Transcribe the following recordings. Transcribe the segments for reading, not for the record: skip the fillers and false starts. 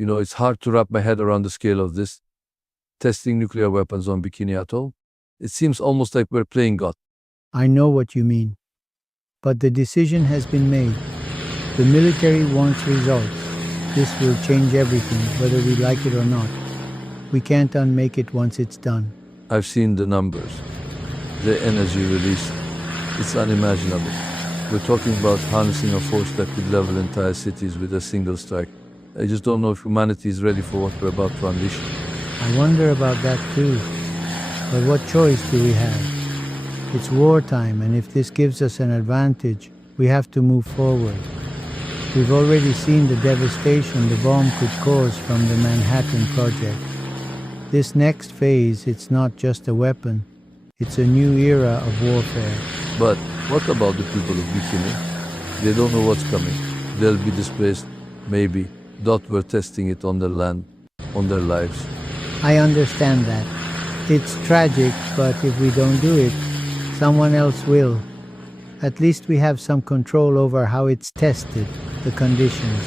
It's hard to wrap my head around the scale of this. Testing nuclear weapons on Bikini Atoll? It seems almost like we're playing God. I know what you mean. But the decision has been made. The military wants results. This will change everything, whether we like it or not. We can't unmake it once it's done. I've seen the numbers. The energy released. It's unimaginable. We're talking about harnessing a force that could level entire cities with a single strike. I just don't know if humanity is ready for what we're about to unleash. I wonder about that too. But what choice do we have? It's wartime, and if this gives us an advantage, we have to move forward. We've already seen the devastation the bomb could cause from the Manhattan Project. This next phase, it's not just a weapon. It's a new era of warfare. But what about the people of Bikini? They don't know what's coming. They'll be displaced, maybe. We're testing it on their land, on their lives. I understand that. It's tragic, but if we don't do it, someone else will. At least we have some control over how it's tested, the conditions.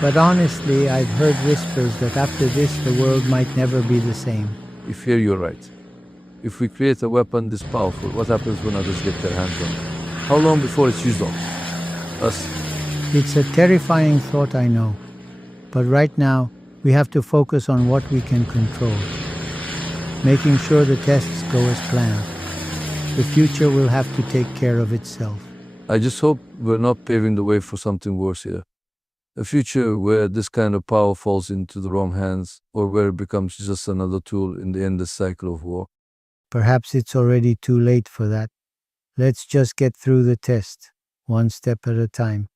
But honestly, I've heard whispers that after this, the world might never be the same. If here you're right. If we create a weapon this powerful, what happens when others get their hands on it? How long before it's used on us? It's a terrifying thought, I know. But right now, we have to focus on what we can control. Making sure the tests go as planned. The future will have to take care of itself. I just hope we're not paving the way for something worse here. A future where this kind of power falls into the wrong hands, or where it becomes just another tool in the endless cycle of war. Perhaps it's already too late for that. Let's just get through the test, one step at a time.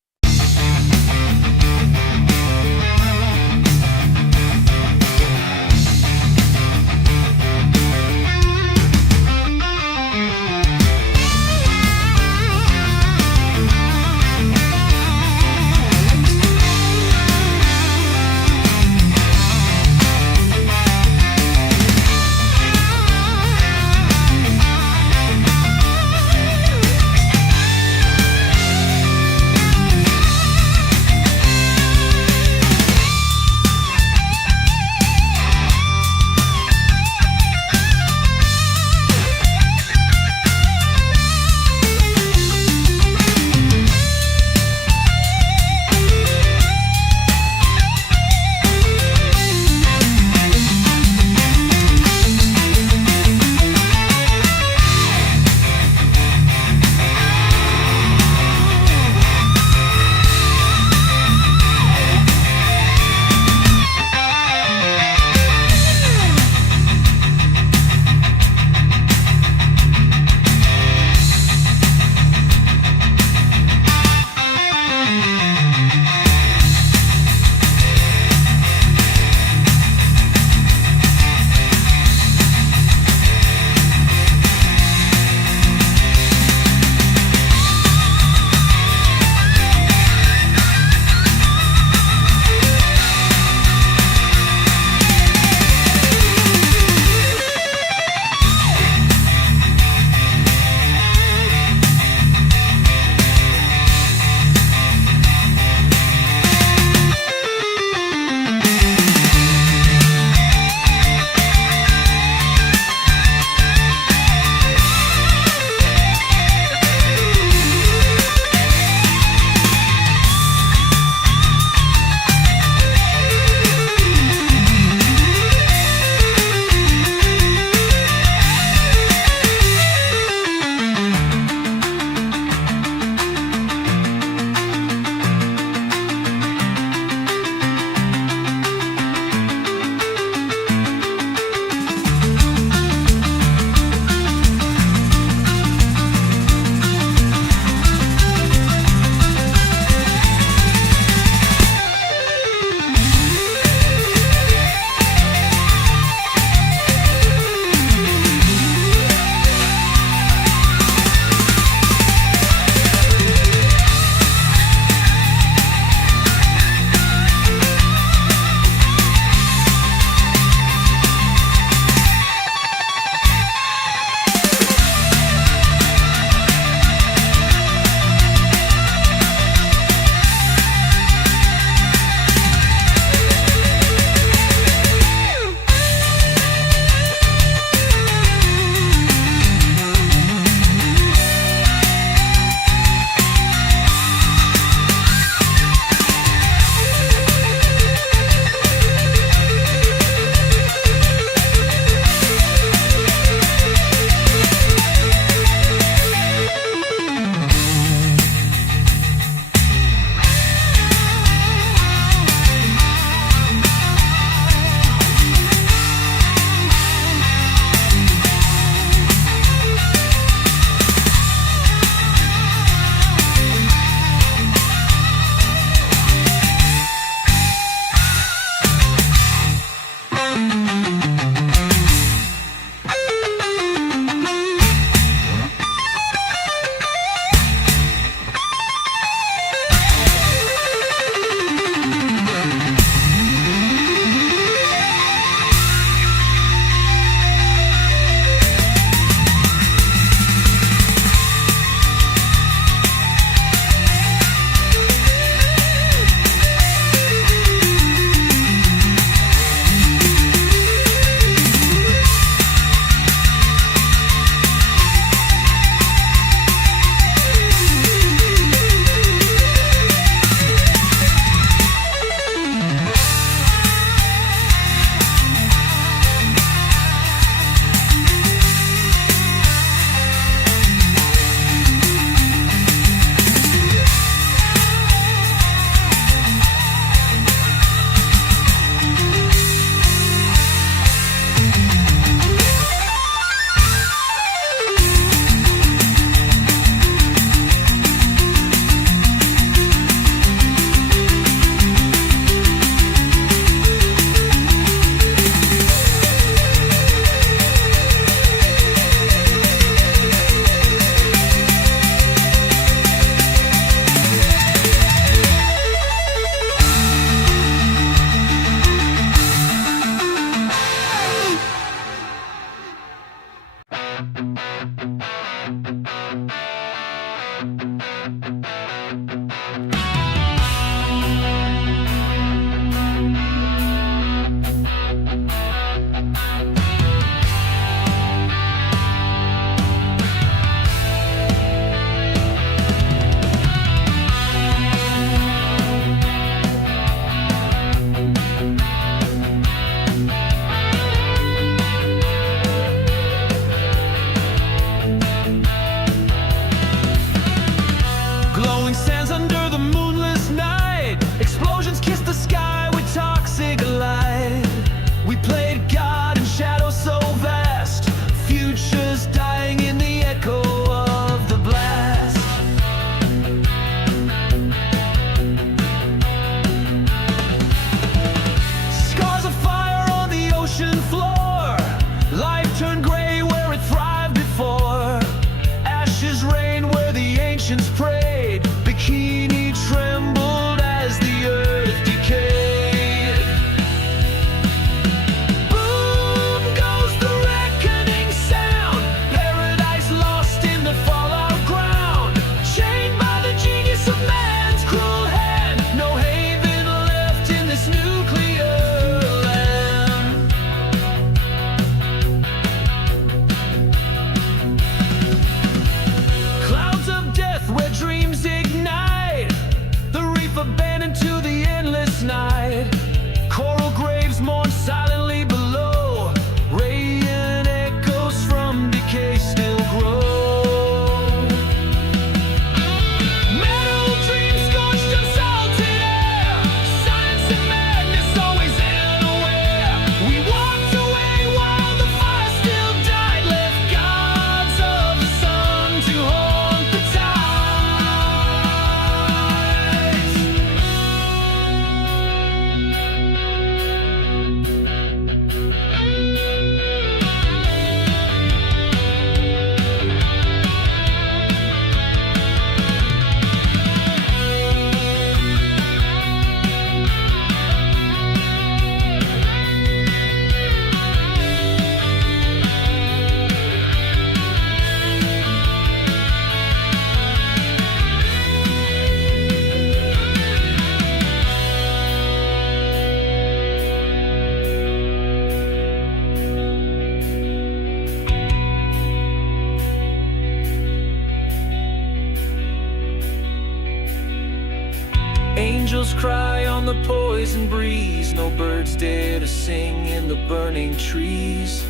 Angels cry on the poison breeze. No birds dare to sing in the burning trees.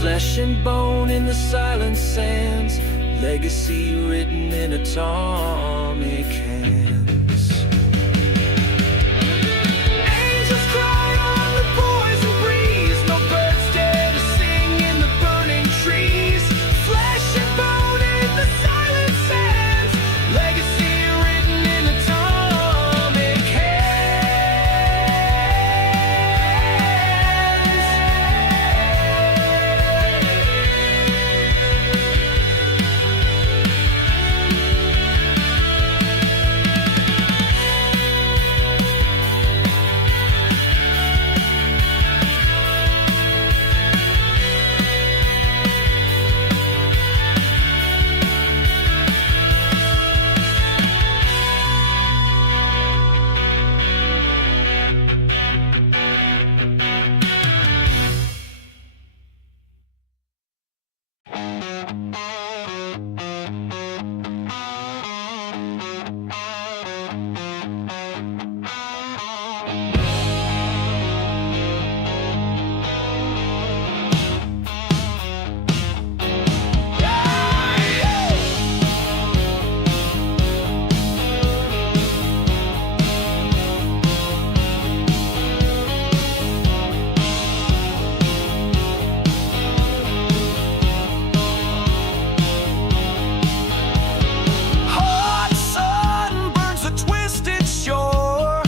Flesh and bone in the silent sands, legacy written in atomic hands. Angels cry on the poison breeze. No birds dare to sing in the burning trees. Flesh and bone in the silent sands, legacy written in atomic hands. Hot sun burns a twisted shore.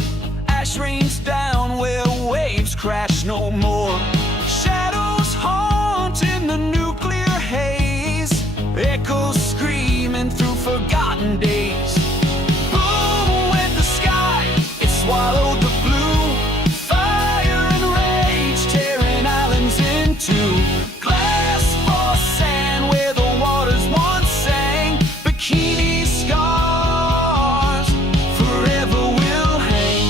Ash rains down where waves crash no more. Shadows haunt in the nuclear haze. Echoes screaming through forgotten days. Boom went the sky, it swallowed the blue. Fire and rage tearing islands in two. Glass for sand where the waters once sang. Bikini scars forever will hang.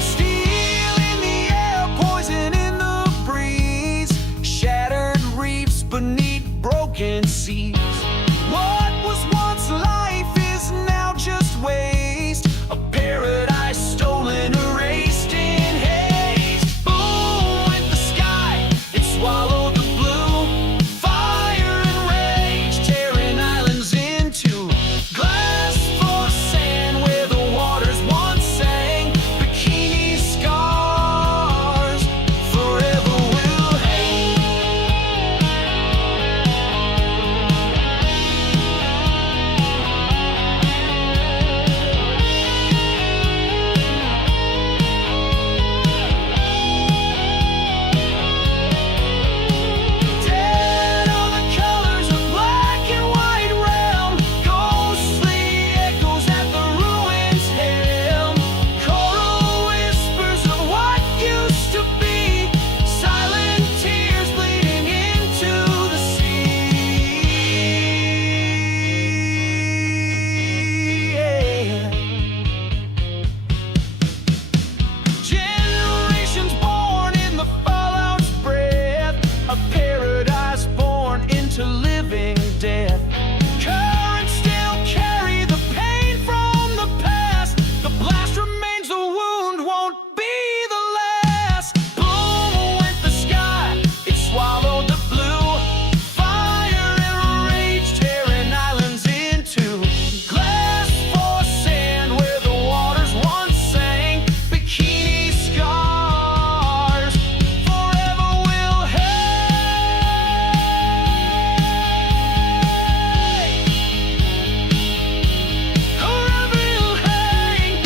Steel in the air, poison in the breeze. Shattered reefs beneath broken seas. What was once life is now just waste. A paradise stolen, erased in haste. Boom went the sky, it swallowed the blue. Fire and rage tearing islands in two. Glass for sand where the waters once sang. Bikini scars forever will hang. Dead are the colors of black and white realm. Ghostly echoes at the ruins helm. Coral whispers of what used to be. Silent tears bleeding into the sea. Yeah. Generations born in the fallout's breath. A paradise born into living death. Currents still carry the pain from the past. The blast remains, the wound won't be the last. Boom went the sky, it swallowed the blue. Fire and rage tearing islands in two. Glass for sand where the waters once sang. Bikini scars forever will hang. Forever will hang.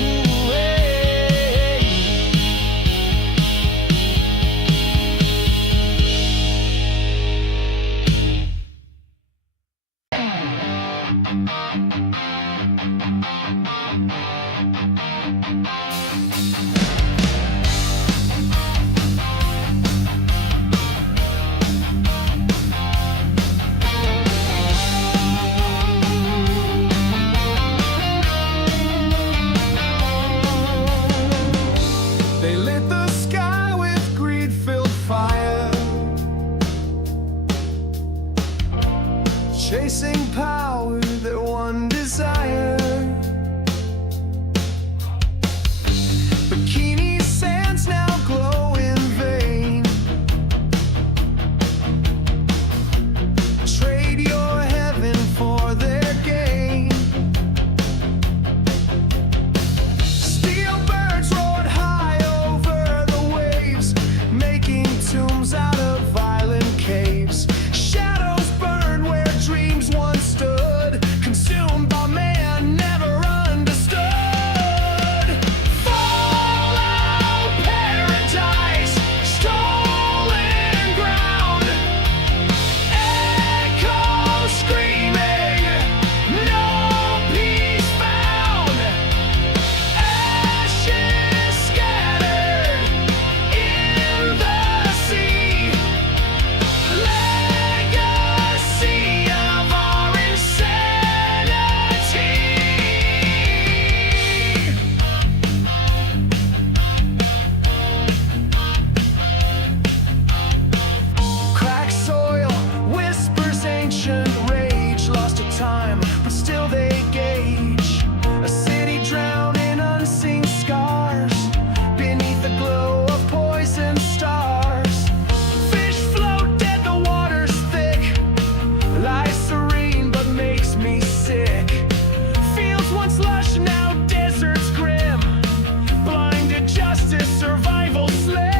Ooh, hey. They lit the sky with greed-filled fire. chasing power, their one desire. Bikini sands now glow in vain. Trade your heaven for their gain. Steel birds roared high over the waves, making tombs out of violent caves. Shadows burn where dreams once stood, consumed by man never understood. Fallout paradise, stolen ground. Echo screaming, no peace found. Ashes scattered in the sea. Legacy of our insanity. Cracked soil whispers ancient rage, lost to time, but still they gauge. A city drowned in unseen scars, beneath the glow of poison stars. Fish float dead, the water's thick. Lies serene, but makes me sick. Fields once lush, now deserts grim. Blinded justice, survival slip.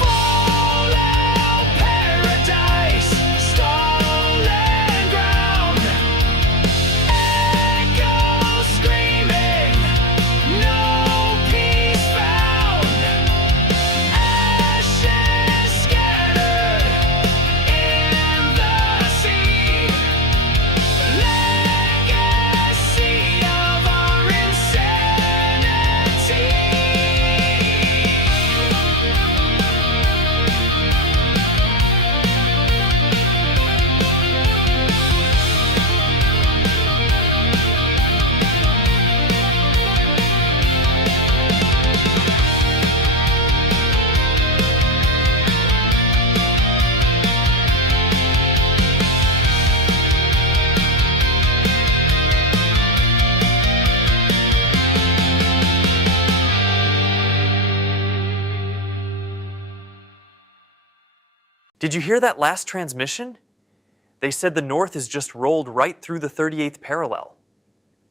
Fallout paradise, stolen ground. Echo screaming, no peace found. Ashes scattered in the sea. Legacy of our insanity. Did you hear that last transmission? They said the North has just rolled right through the 38th parallel.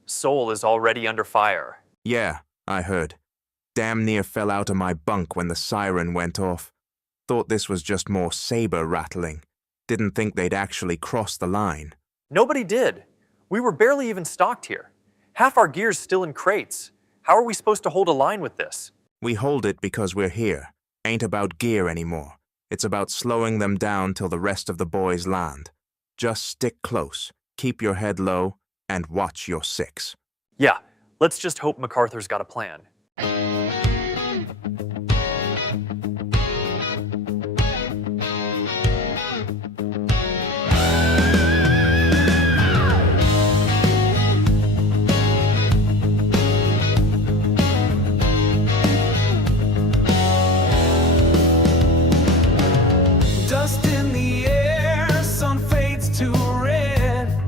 Seoul is already under fire. Yeah, I heard. Damn near fell out of my bunk when the siren went off. Thought this was just more saber rattling. Didn't think they'd actually cross the line. Nobody did. We were barely even stocked here. Half our gear's still in crates. How are we supposed to hold a line with this? We hold it because we're here. Ain't about gear anymore. It's about slowing them down till the rest of the boys land. Just stick close, keep your head low, and watch your six. Yeah, let's just hope MacArthur's got a plan. Dust in the air, sun fades to red.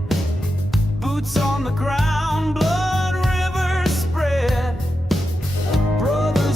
Boots on the ground, blood rivers spread. Brother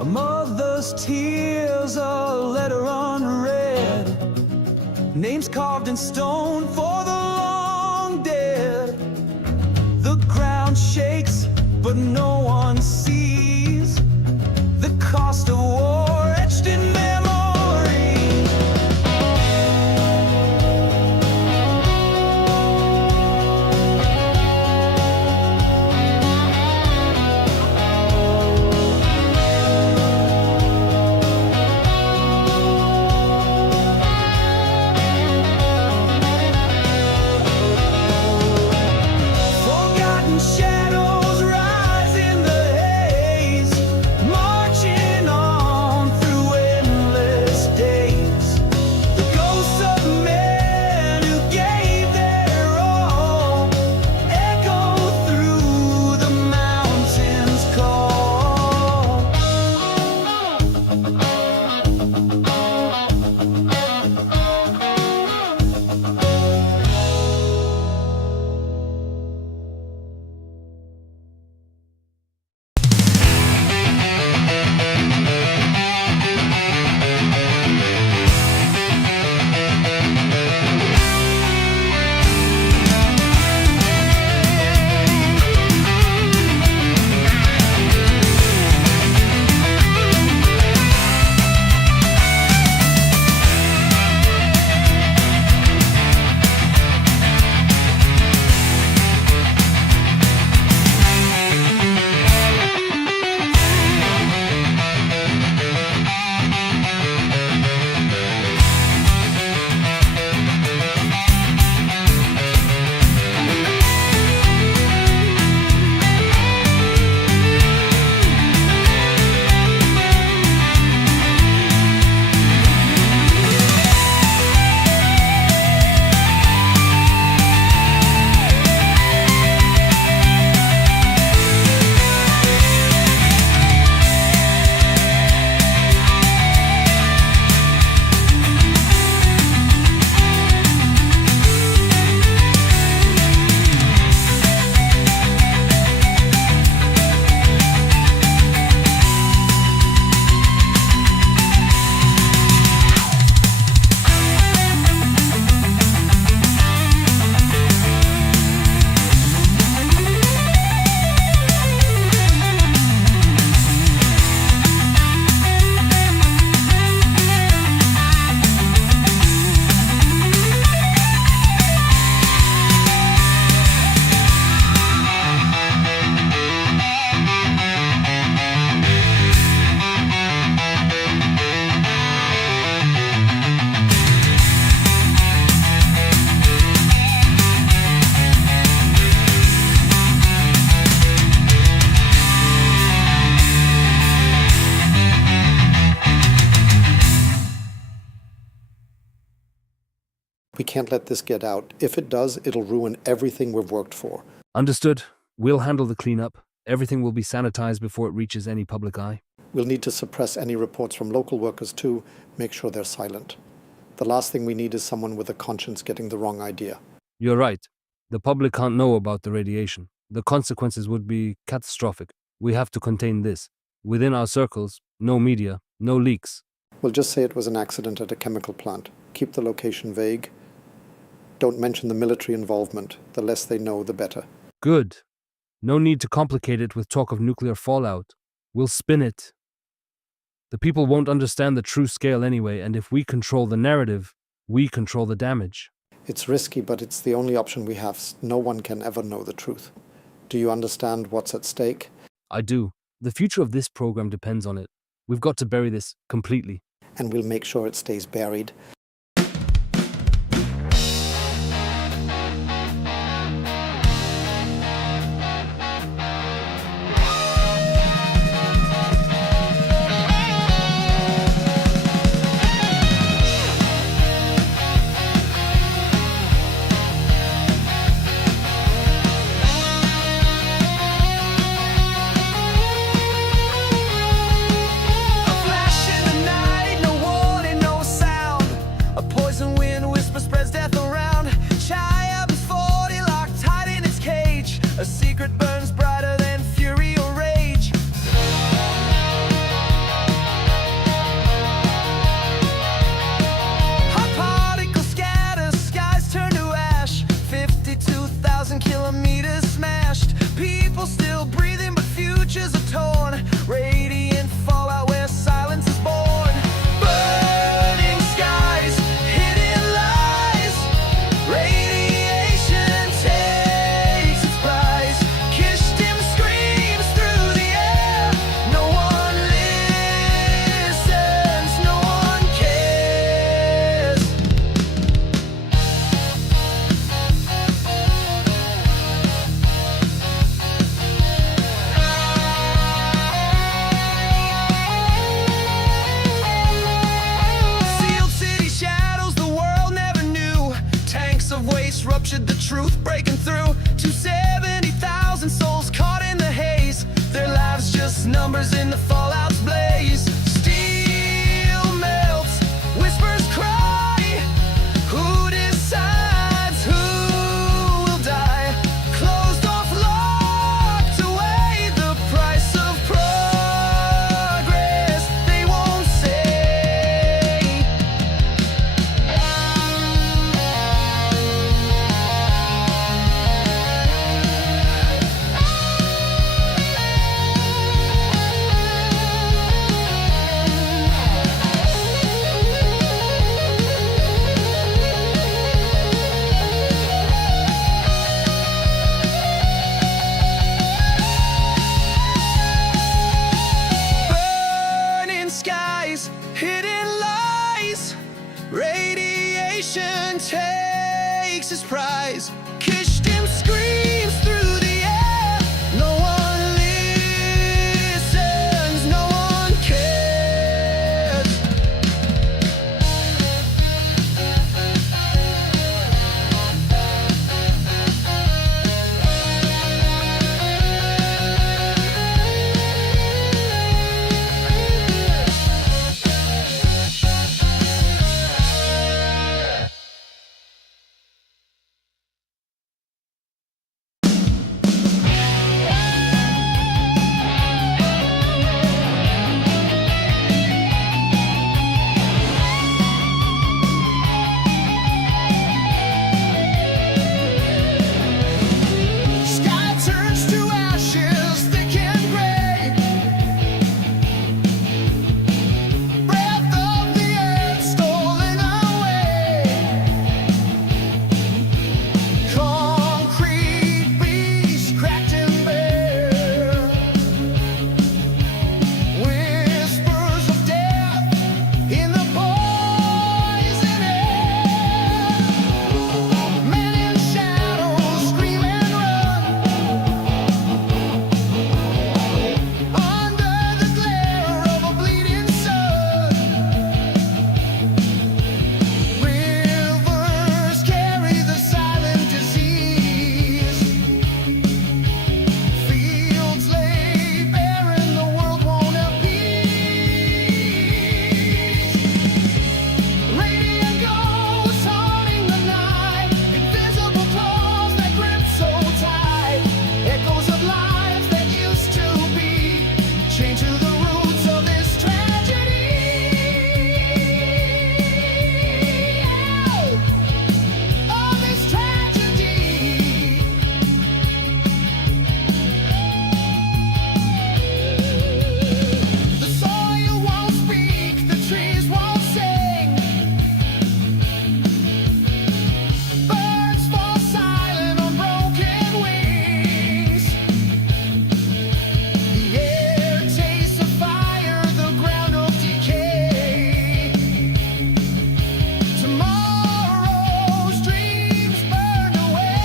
A mother's tears, a letter unread, names carved in stone for the long dead. The ground shakes, but no one sees the cost of war etched in memory. Forgotten shadows rise in the haze, marching on through endless days. The ghosts of men who gave their all echo through the mountains' call. We can't let this get out. If it does, it'll ruin everything we've worked for. Understood. We'll handle the cleanup. Everything will be sanitized before it reaches any public eye. We'll need to suppress any reports from local workers too, make sure they're silent. The last thing we need is someone with a conscience getting the wrong idea. You're right. The public can't know about the radiation. The consequences would be catastrophic. We have to contain this. Within our circles, no media, no leaks. We'll just say it was an accident at a chemical plant. Keep the location vague. Don't mention the military involvement. The less they know, the better. Good. No need to complicate it with talk of nuclear fallout. We'll spin it. The people won't understand the true scale anyway, and if we control the narrative, we control the damage. It's risky, but it's the only option we have. No one can ever know the truth. Do you understand what's at stake? I do. The future of this program depends on it. We've got to bury this completely. And we'll make sure it stays buried. A flash in the night, no warning, no sound. rise, numbers in the fallout's blaze. Steel melts, whispers cry. Who decides who will die? Closed off, locked away. The price of progress they won't say. Burning skies, hidden lies. Radiation takes its prize. Kishtim screams through the air. No one listens, no one cares. Sky turns to ashes, thick and gray. Breath of the earth stolen away. Concrete beast cracked and bare. Whispers of death in the poison air. Men in shadows scream and run. Under the glare of a bleeding sun. Rivers carry the silent disease. Fields lay bare and the world won't appease. Radiant ghosts haunting the night. Invisible claws that grip so tight. Echoes of lives that used to be. Chained to the roots of this tragedy. Oh, this tragedy. The soil won't speak, the trees won't sing. Birds fall silent on broken wings. The air tastes of fire, the ground of decay. Tomorrow's dreams burn away.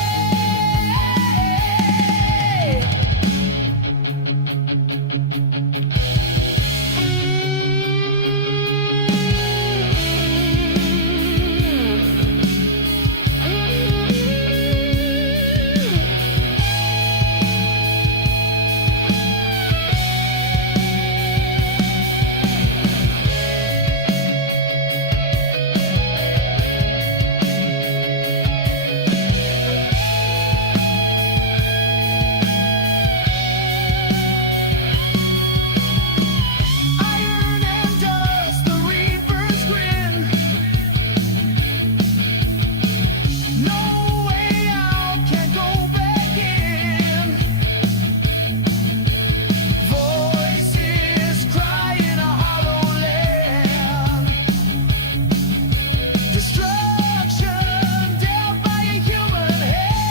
Iron and dust, the reaper's grin. No way out, can't go back in. Voices cry in a hollow land. Destruction dealt by a human hand.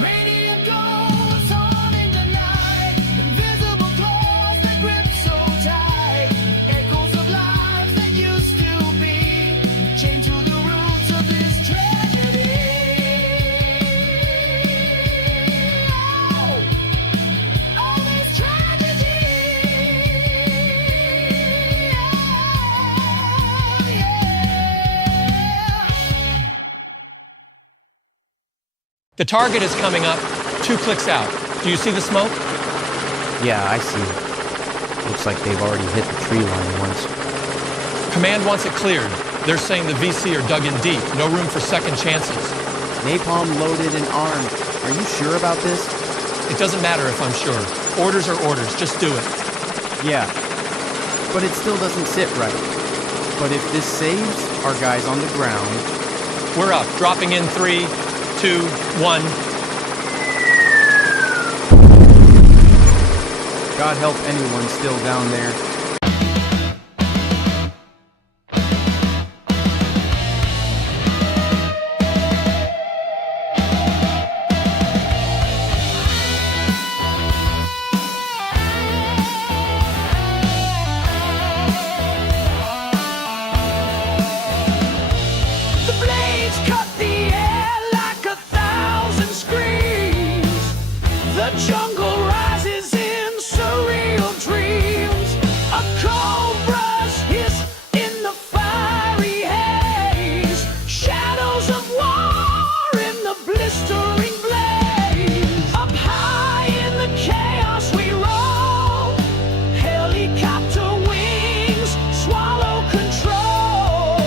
Radiant ghosts haunting the night. Invisible claws that grip so tight. Echoes of lives that used to be. Chained to the roots of this tragedy. Oh, this tragedy. The target is coming up 2 clicks out. Do you see the smoke? Yeah, I see it. Looks like they've already hit the tree line once. Command wants it cleared. They're saying the VC are dug in deep. No room for second chances. Napalm loaded and armed. Are you sure about this? It doesn't matter if I'm sure. Orders are orders. Just do it. Yeah. But it still doesn't sit right. But if this saves our guys on the ground... We're up. Dropping in 3, 2, 1. God help anyone still down there. The blades cut the air like 1,000 screams. The jungle rises in surreal dreams. A cobra's hiss in the fiery haze. Shadows of war in the blistering blaze. Up high in the chaos we roll. Helicopter wings swallow control.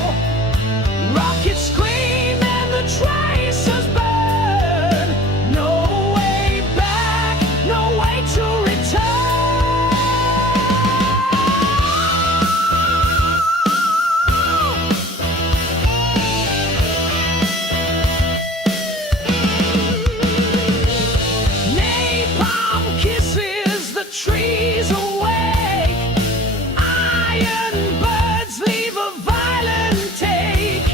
Rockets scream and the tracers burn. No way back, no way to return. Napalm kisses the trees awake. Iron birds leave a violent take.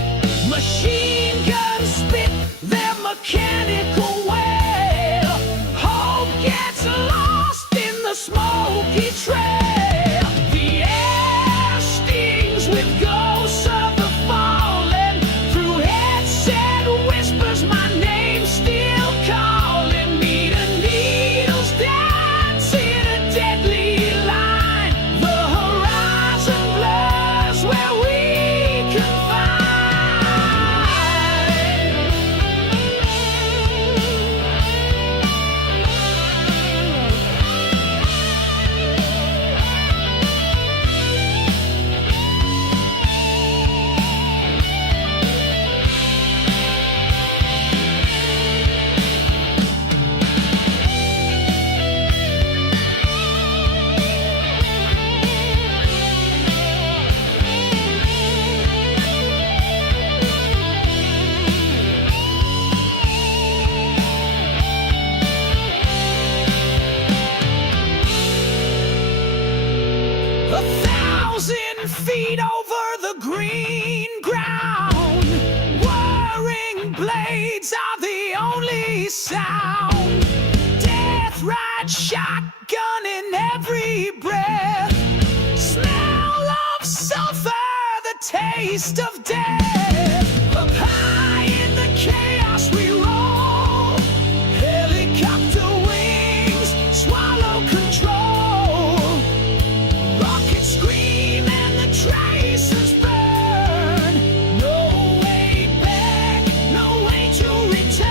Machine guns spit their mechanical wail. Hope gets lost in the smoky trail. The air stings with ghosts of the fallen. Through headset whispers my name still calling me to needles dance in a deadly line. The horizon blurs where we can find 1,000 feet over the green ground. Whirring blades are the only sound. Death ride shotgun in every breath. Smell of sulfur, the taste of death. Up high in the chaos we roll. Helicopter wings swallow control. Rockets scream and the tracers burn. No way back, no way to return.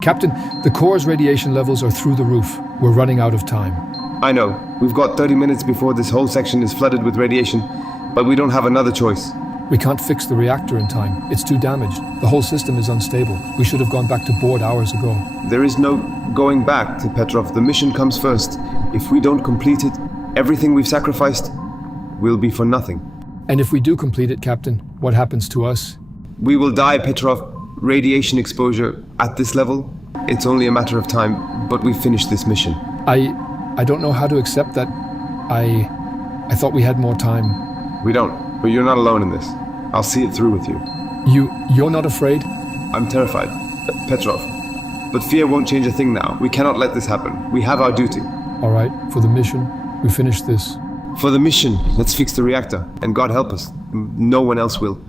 Captain, the core's radiation levels are through the roof. We're running out of time. I know. We've got 30 minutes before this whole section is flooded with radiation, but we don't have another choice. We can't fix the reactor in time. It's too damaged. The whole system is unstable. We should have gone back to board hours ago. There is no going back to Petrov. The mission comes first. If we don't complete it, everything we've sacrificed will be for nothing. And if we do complete it, Captain, what happens to us? We will die, Petrov. Radiation exposure at this level, it's only a matter of time, but we finished this mission. I don't know how to accept that. I thought we had more time. We don't, but you're not alone in this. I'll see it through with you. You're not afraid? I'm terrified. Petrov. But fear won't change a thing now. We cannot let this happen. We have our duty. All right, for the mission, we finish this. For the mission, let's fix the reactor, and God help us. No one else will.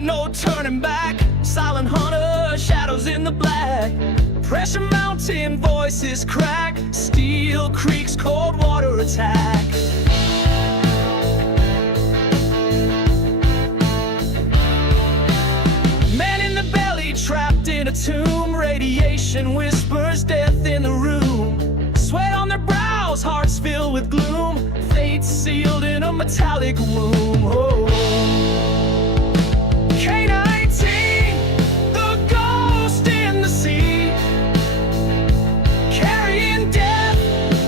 No turning back, silent hunter, shadows in the black. Pressure mountain, voices crack, steel creaks, cold water attack. Man in the belly, trapped in a tomb. Radiation whispers death in the room. Sweat on their brows, hearts filled with gloom. Fate sealed in a metallic womb. Oh. K-19, the ghost in the sea, carrying death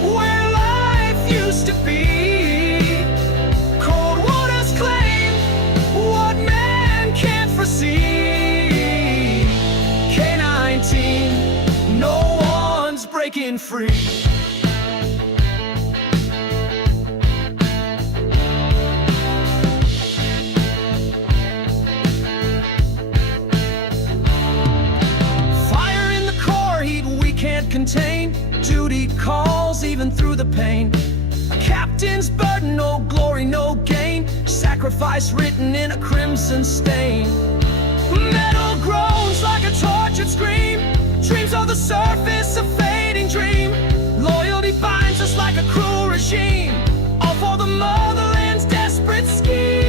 where life used to be. Cold waters claim what man can't foresee. K-19, no one's breaking free. Contain. Duty calls even through the pain. A captain's burden, no glory, no gain. Sacrifice written in a crimson stain. Metal groans like a tortured scream. Dreams of the surface, a fading dream. Loyalty binds us like a cruel regime. All for the motherland's desperate scheme.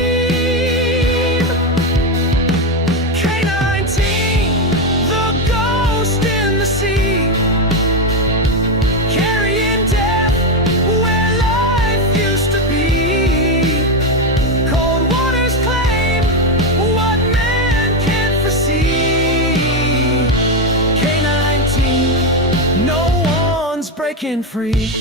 Breaking free.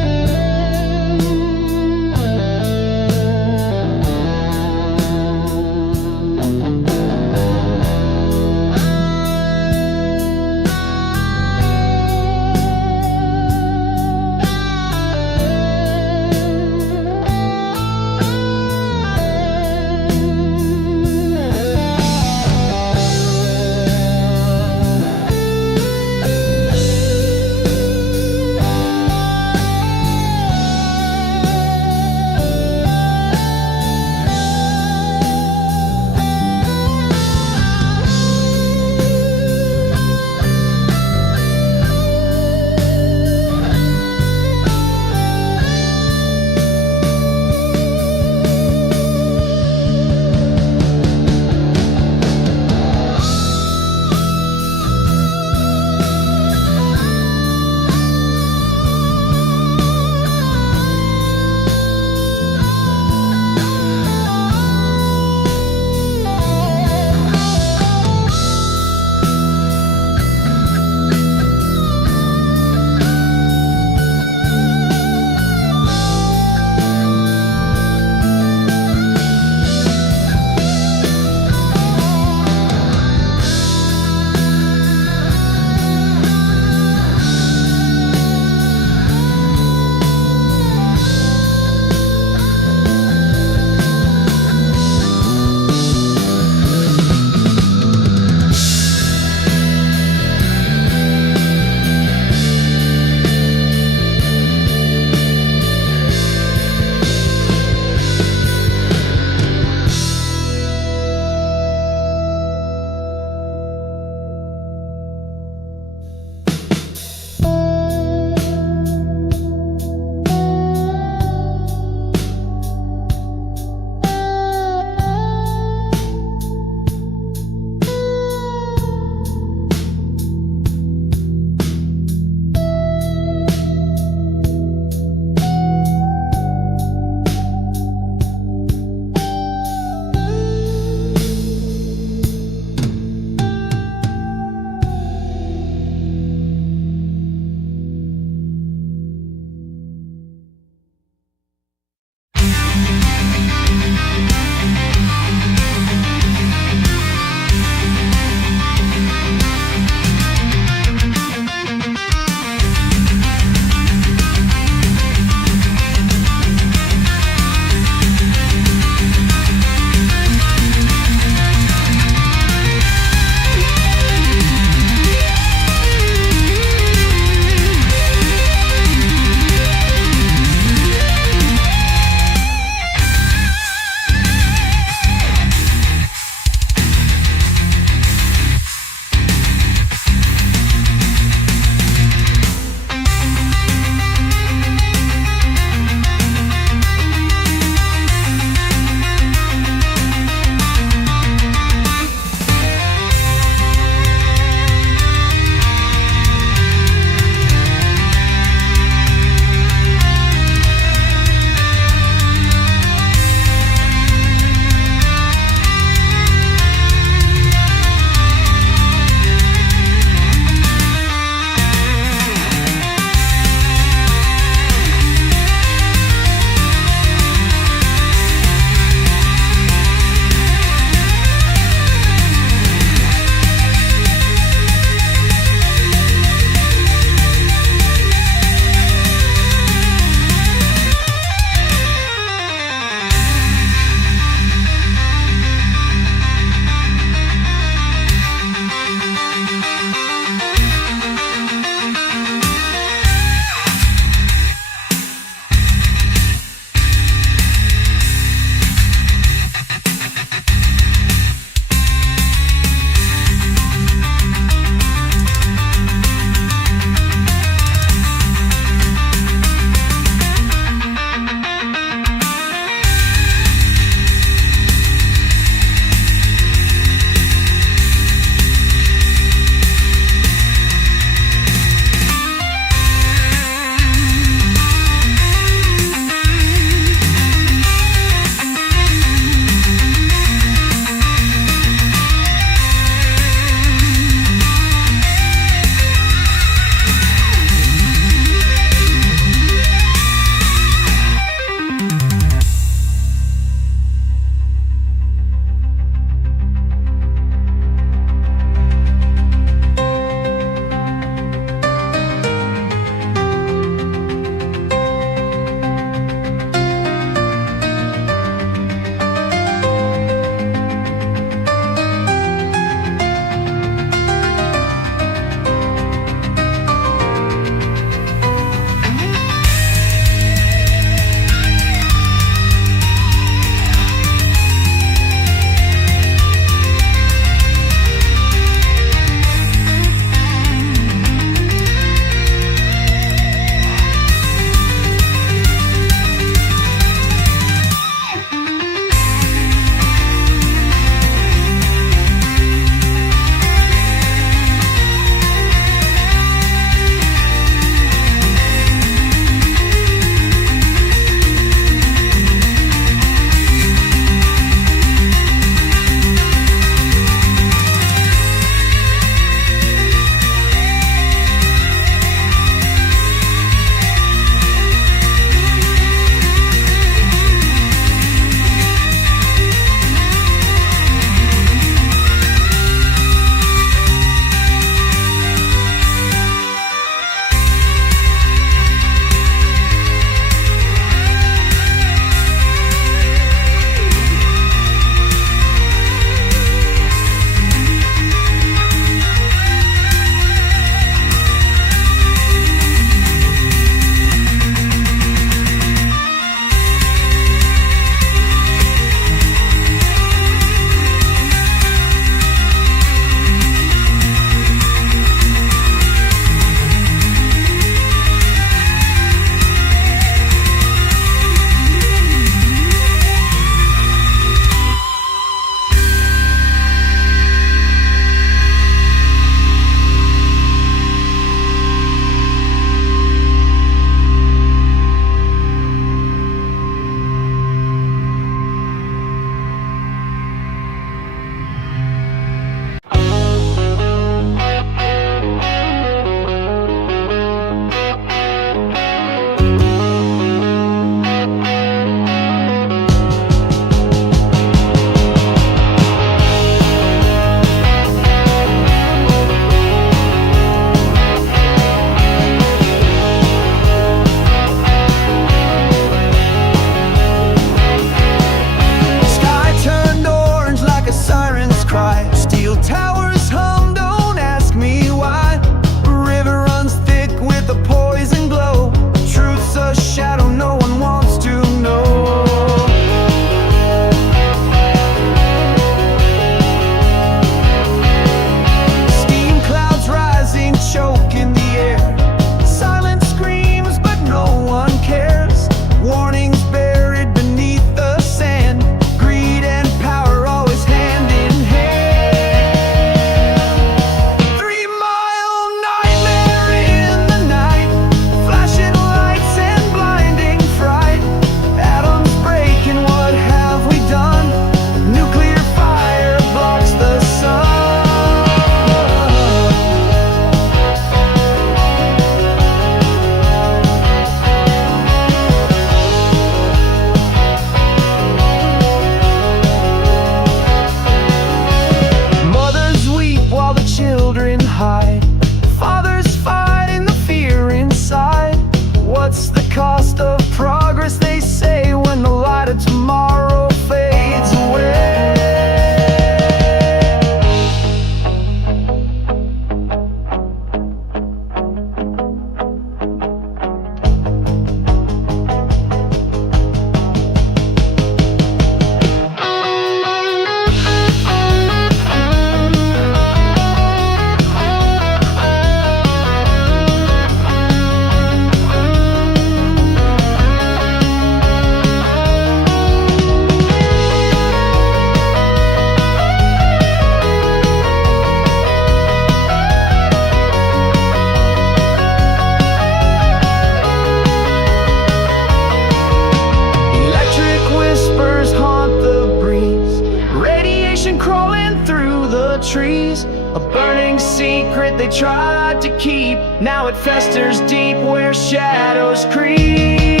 secret they tried to keep. Now it festers deep where shadows creep.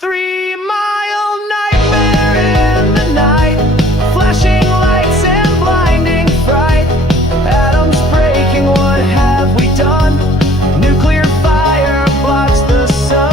3-mile nightmare in the night, flashing lights and blinding fright. Atoms breaking, what have we done? Nuclear fire blocks the sun.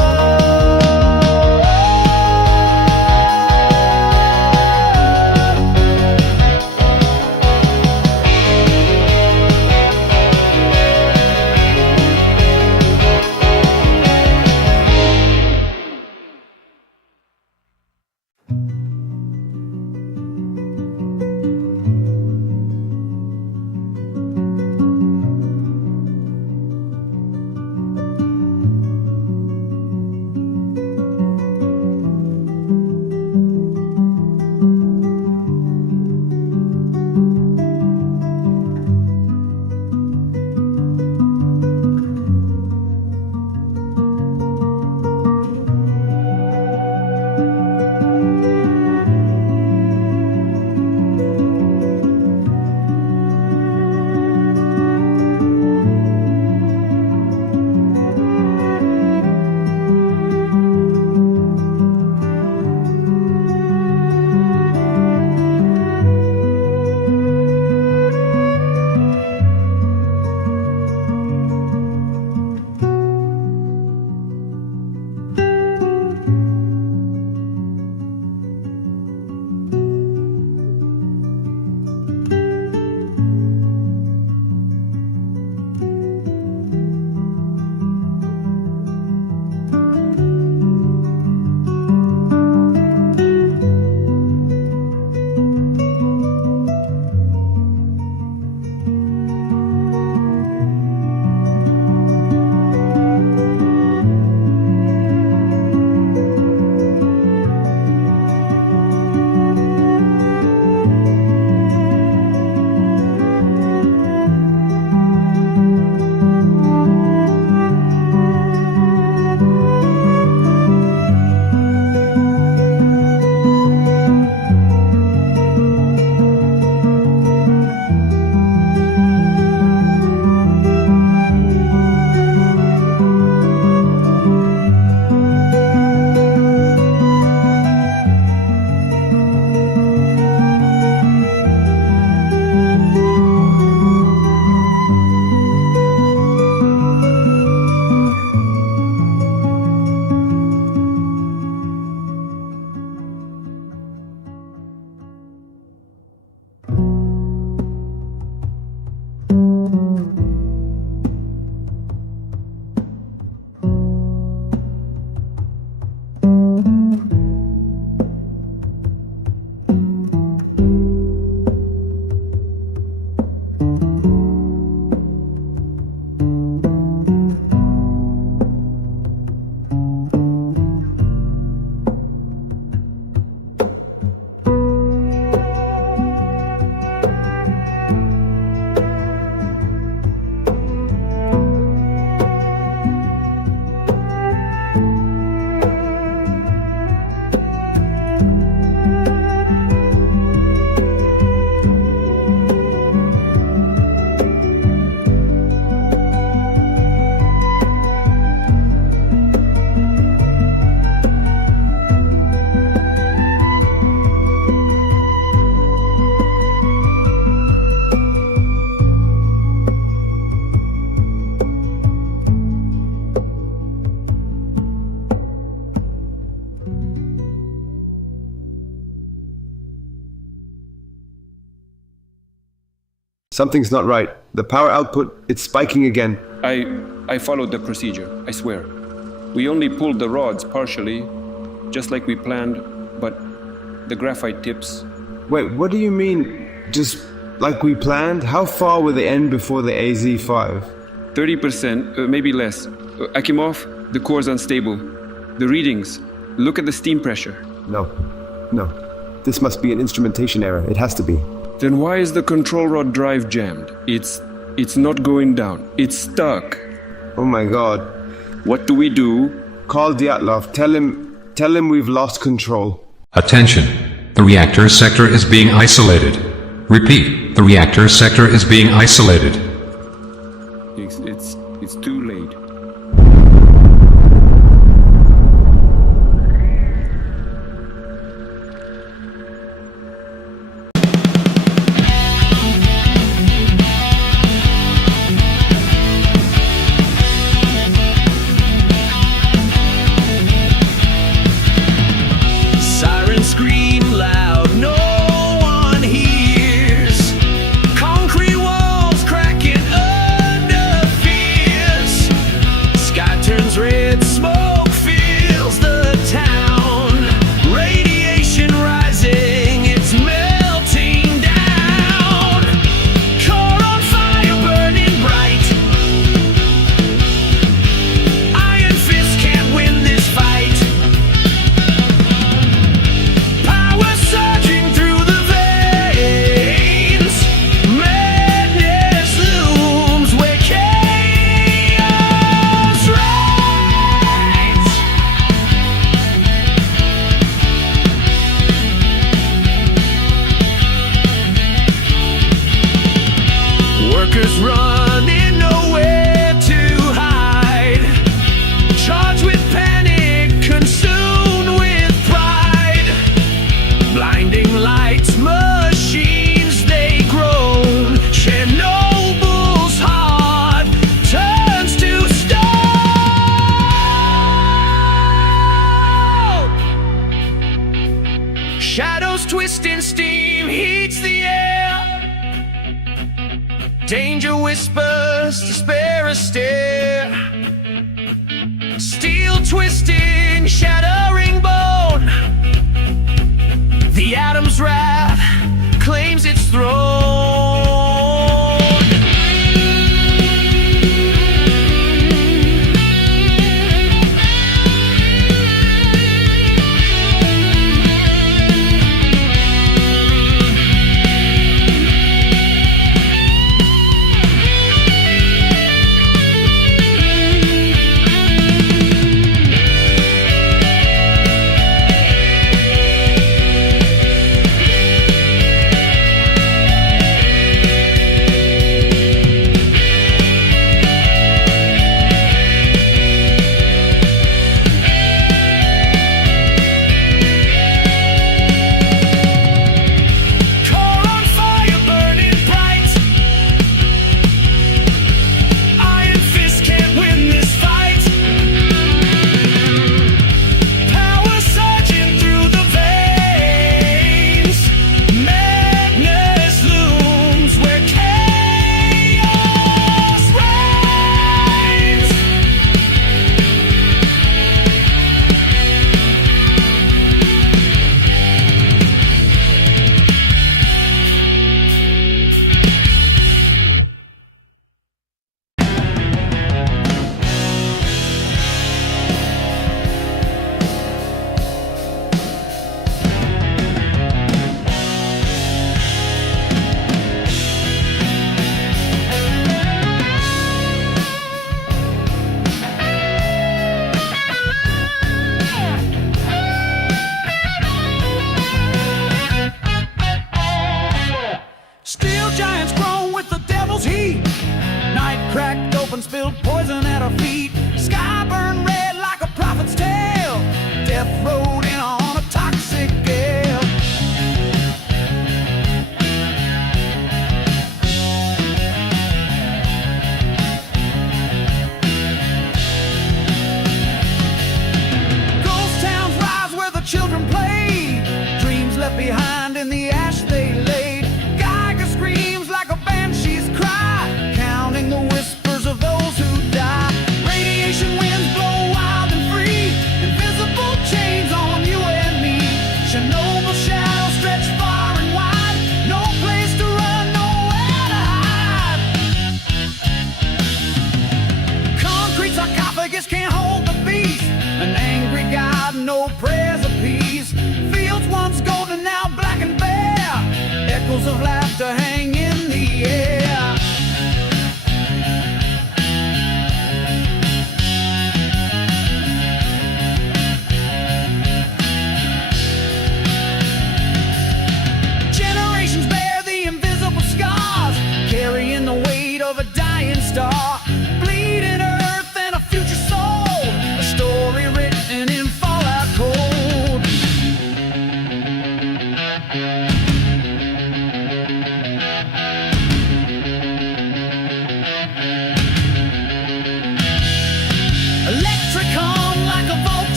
Something's not right. The power output, it's spiking again. I followed the procedure, I swear. We only pulled the rods partially, just like we planned, but the graphite tips. Wait, what do you mean, just like we planned? How far will they end before the AZ5? 30%, maybe less. Akimov, the core's unstable. The readings, look at the steam pressure. No. This must be an instrumentation error. It has to be. Then why is the control rod drive jammed? It's not going down. It's stuck. Oh my god. What do we do? Call Dyatlov. Tell him we've lost control. Attention. The reactor sector is being isolated. Repeat, the reactor sector is being isolated. it's too late. Sirens scream loud, no one hears. Concrete walls cracking under fears. Sky turns red, smoke fills the town. Radiation rising, it's melting down. Car on fire, burning bright. Iron fist can't win this fight. Power surging through the veins. Madness looms where chaos reigns. Workers running, nowhere to hide. Charged with panic, consumed with pride. Blinding lights, machines, they groan. Chernobyl's heart turns to stone. Shadows twisting, steam heats the air. Danger whispers, despair a stare. Steel twisting, shattering bone. The atom's wrath claims its throne. Car on fire, burning bright. Iron fist can't win this fight. Power surging through the veins. Madness looms where chaos reigns. Steel giants grown with the devil's heat. Night cracked open, spilled poison at our feet. Sky burned red like a prophet's tale. Death rode in on a toxic gale. Ghost towns rise where the children play. Dreams left behind in the ash they laid. Geiger screams like a banshee's cry, counting the whispers of those who die. Radiation winds blow wild and free. Invisible chains on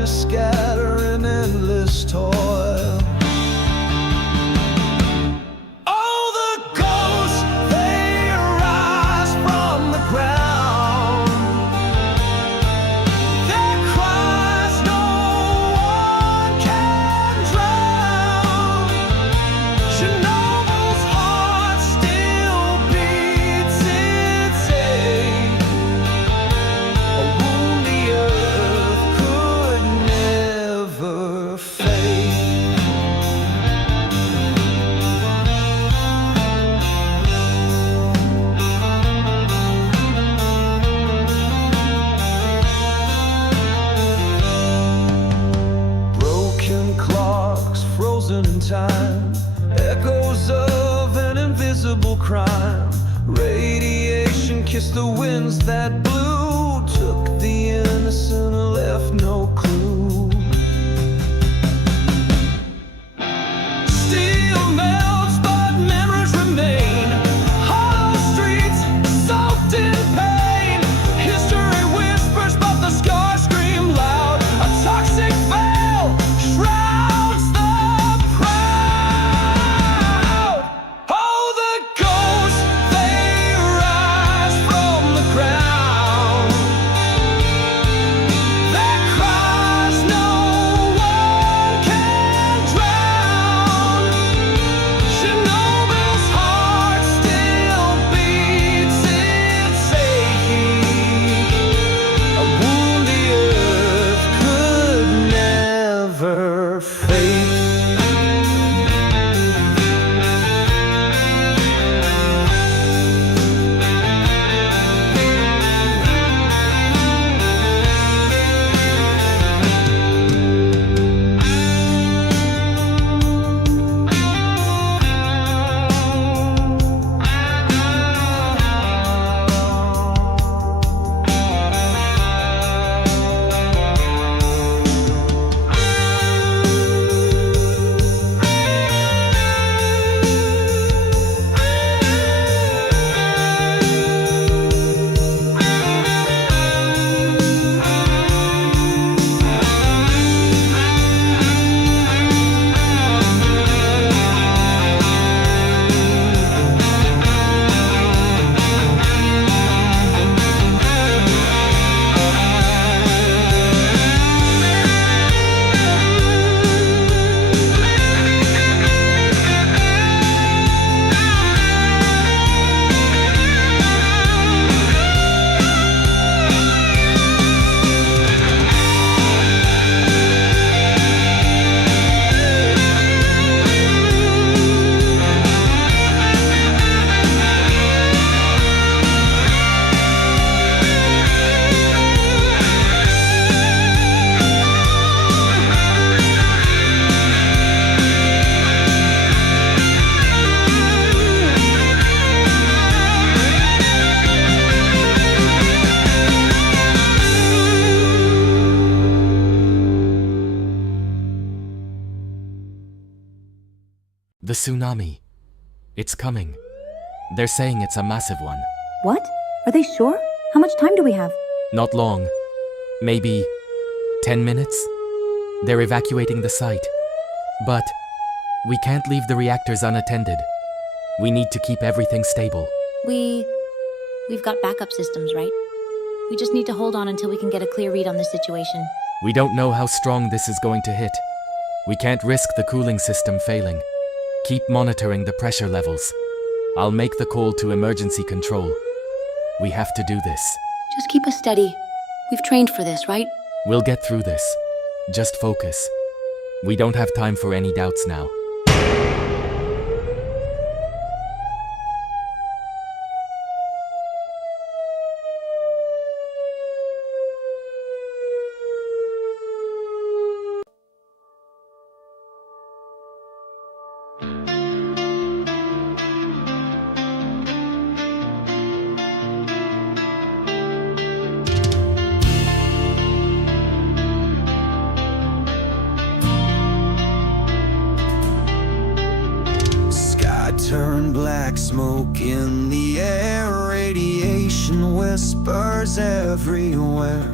ashes scatter in endless toil. Oh, the ghosts, they rise from the ground. Their cries no one can drown. Chernobyl's heart still beats its ache. A wound the earth could never fade. Broken clocks, frozen in time, echoes of an invisible crime. Radiation kissed the winds that blew, took the innocent and left no clue. Steel melts, but memories remain. Hollow streets, soaked in pain. History whispers, but the scars scream loud. A toxic veil shrouds the proud. Oh, the ghosts, they rise from the ground. Their cries no one can drown. Chernobyl's heart still beats its aching. A wound the earth could never fade. The tsunami. It's coming. They're saying it's a massive one. What? Are they sure? How much time do we have? Not long. Maybe 10 minutes? They're evacuating the site. But we can't leave the reactors unattended. We need to keep everything stable. We've got backup systems, right? We just need to hold on until we can get a clear read on the situation. We don't know how strong this is going to hit. We can't risk the cooling system failing. Keep monitoring the pressure levels. I'll make the call to emergency control. We have to do this. Just keep us steady. We've trained for this, right? We'll get through this. Just focus. We don't have time for any doubts now. Turn black, smoke in the air, radiation whispers everywhere.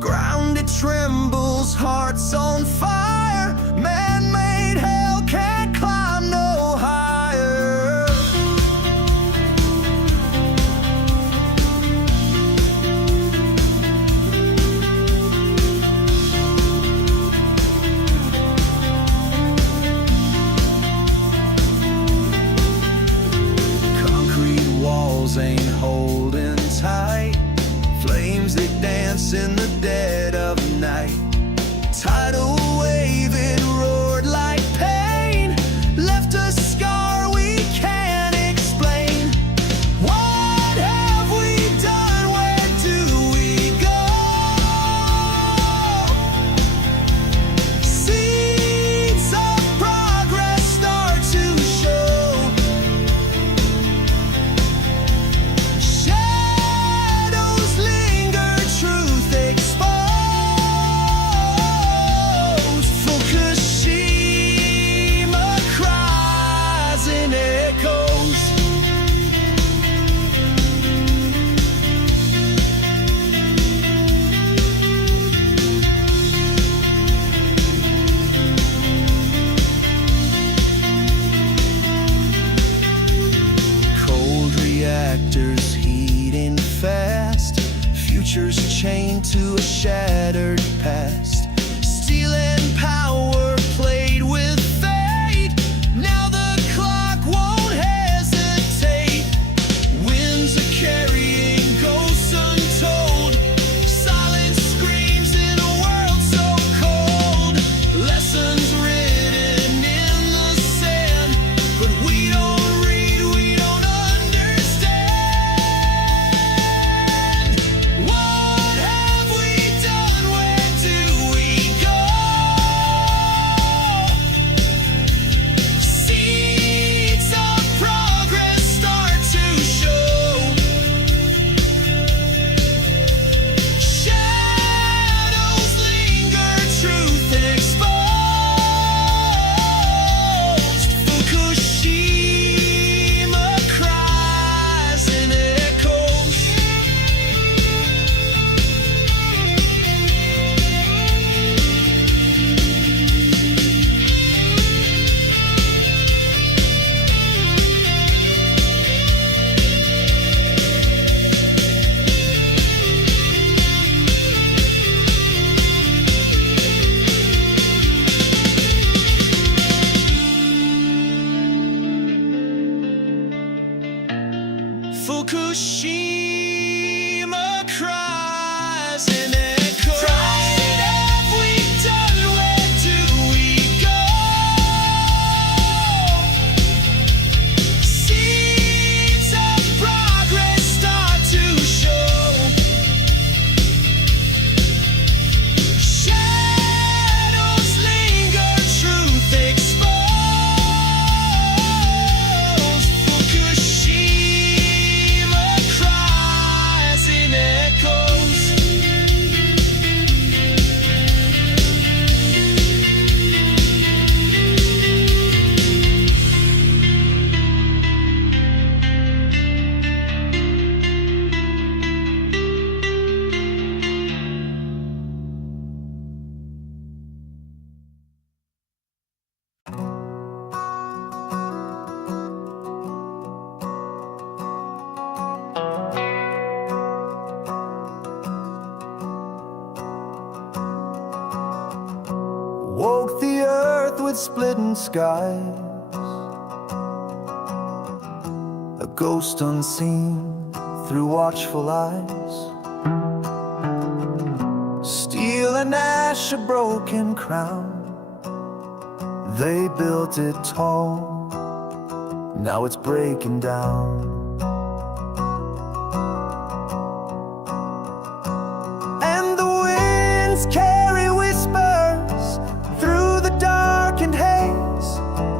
Ground it trembles, hearts on fire. Man-made hell can't climb no higher. Concrete walls ain't holding tight. Flames that dance in the dead of night. Tidal wave, it roared like pain. Left a scar we can't explain. What have we done? Where do we go? Seeds of progress start to show. Shadows linger, truth exposed. Fukushima cries in echoes. Cold reactors heating fast. Futures chained to a shattered past. Steel and power played with fate. Now the clock won't hesitate. Winds are carrying ghosts untold. Silence screams in a world so cold. Lessons written in the sand, but we don't read, we don't understand. What have we done? Where do we go? Seeds of progress start to show. Shadows linger, truth exposed. Fukushima cries in echoes. Fukushima cries in echoes. What have we done? Where do we go? Seeds of progress start to show. Shadows linger, truth exposed. Fukushima cries in echoes. Woke the earth with splitting skies. A ghost unseen through watchful eyes. Steel and ash, a broken crown. They built it tall, now it's breaking down. And the winds carry whispers through the darkened haze.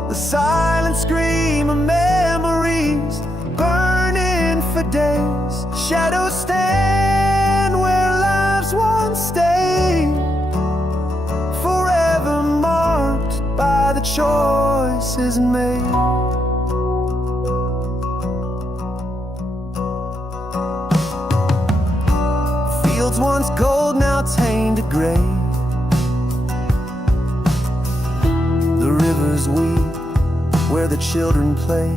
The silent scream of memories burning for days. Shadows stand where lives once stayed, forever marked by the choices made. Fields once gold, now tainted to gray. mothers weep where the children play.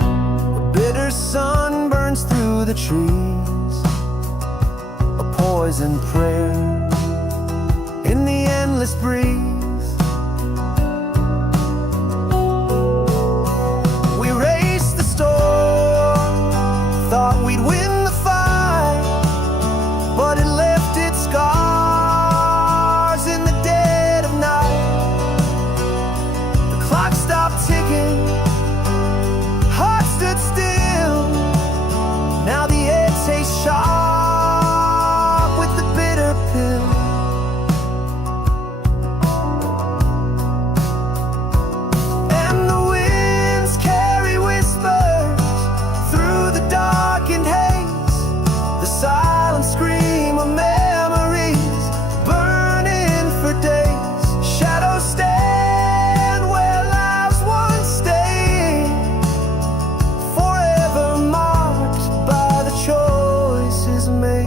A bitter sun burns through the trees, a poison prayer in the endless breeze. We raced the storm, thought we'd win the fight, but it left its scars in the dead of night. The clock stopped ticking, heart stood still. Now the air tastes sharp with the bitter pill. And the winds carry whispers through the darkened haze, the silent scream of memories burning for days. Shadows stand where lives once stayed, forever marked by the choices made.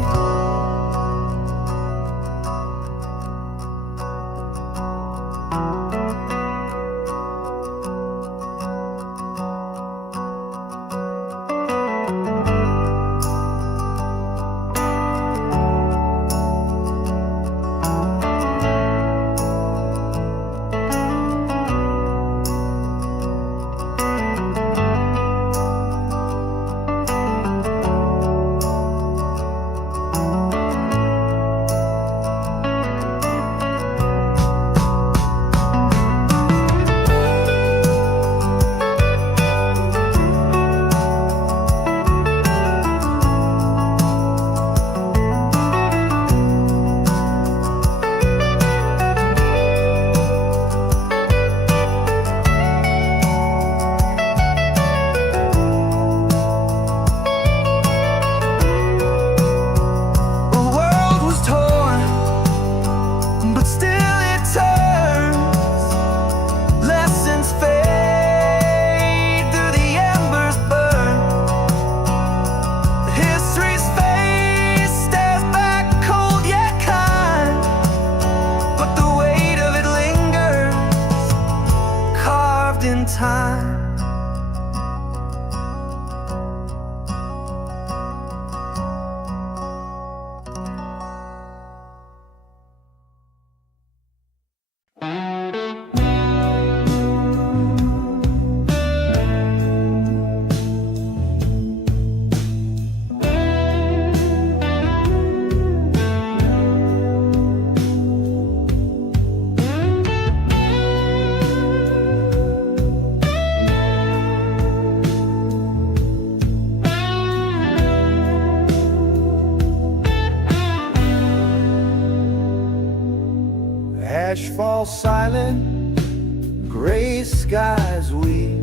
The world was torn, but still it turns. Lessons fade through the embers burn. History's face stares back cold yet kind, but the weight of it lingers, carved in time. Ash falls silent, gray skies weep.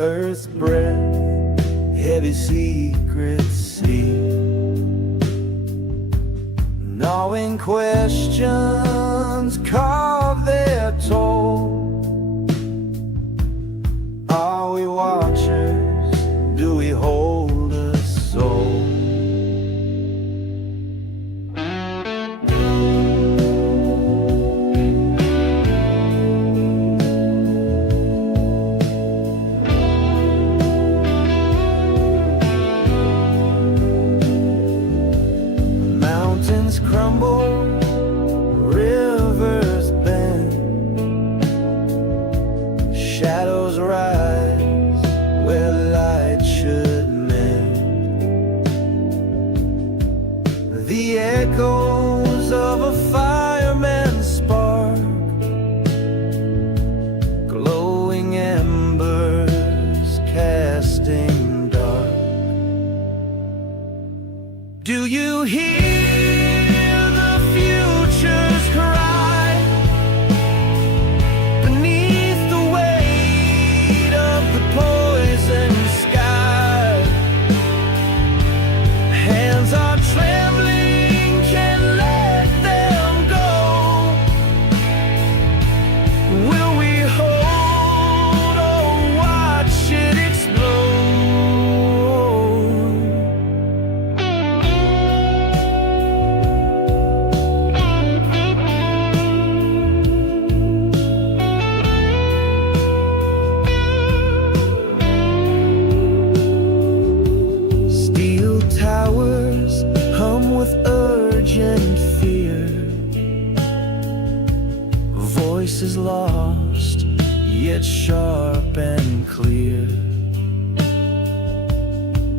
Earth's breath, heavy secrets see. Gnawing questions carve their toll. Are we watchers? Do we hold a soul? Mountains crumble, rivers bend, shadows rise where light should mend. The echoes of a fireman's spark, glowing embers casting dark. Do you hear the future's cry beneath the weight of the poison sky? Hands are trembling, can't let them go. Will we hold or watch it explode? face is lost, yet sharp and clear.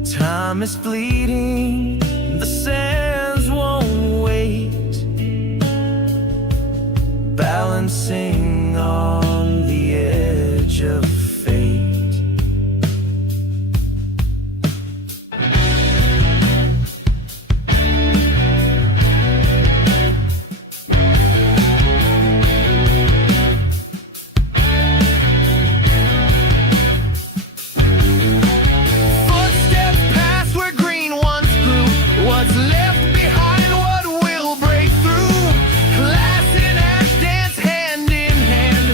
Time is fleeting, the sands won't wait, balancing on the edge of fate. Footsteps past where green once grew. What's left behind, what will break through? Glass and ash dance hand in hand.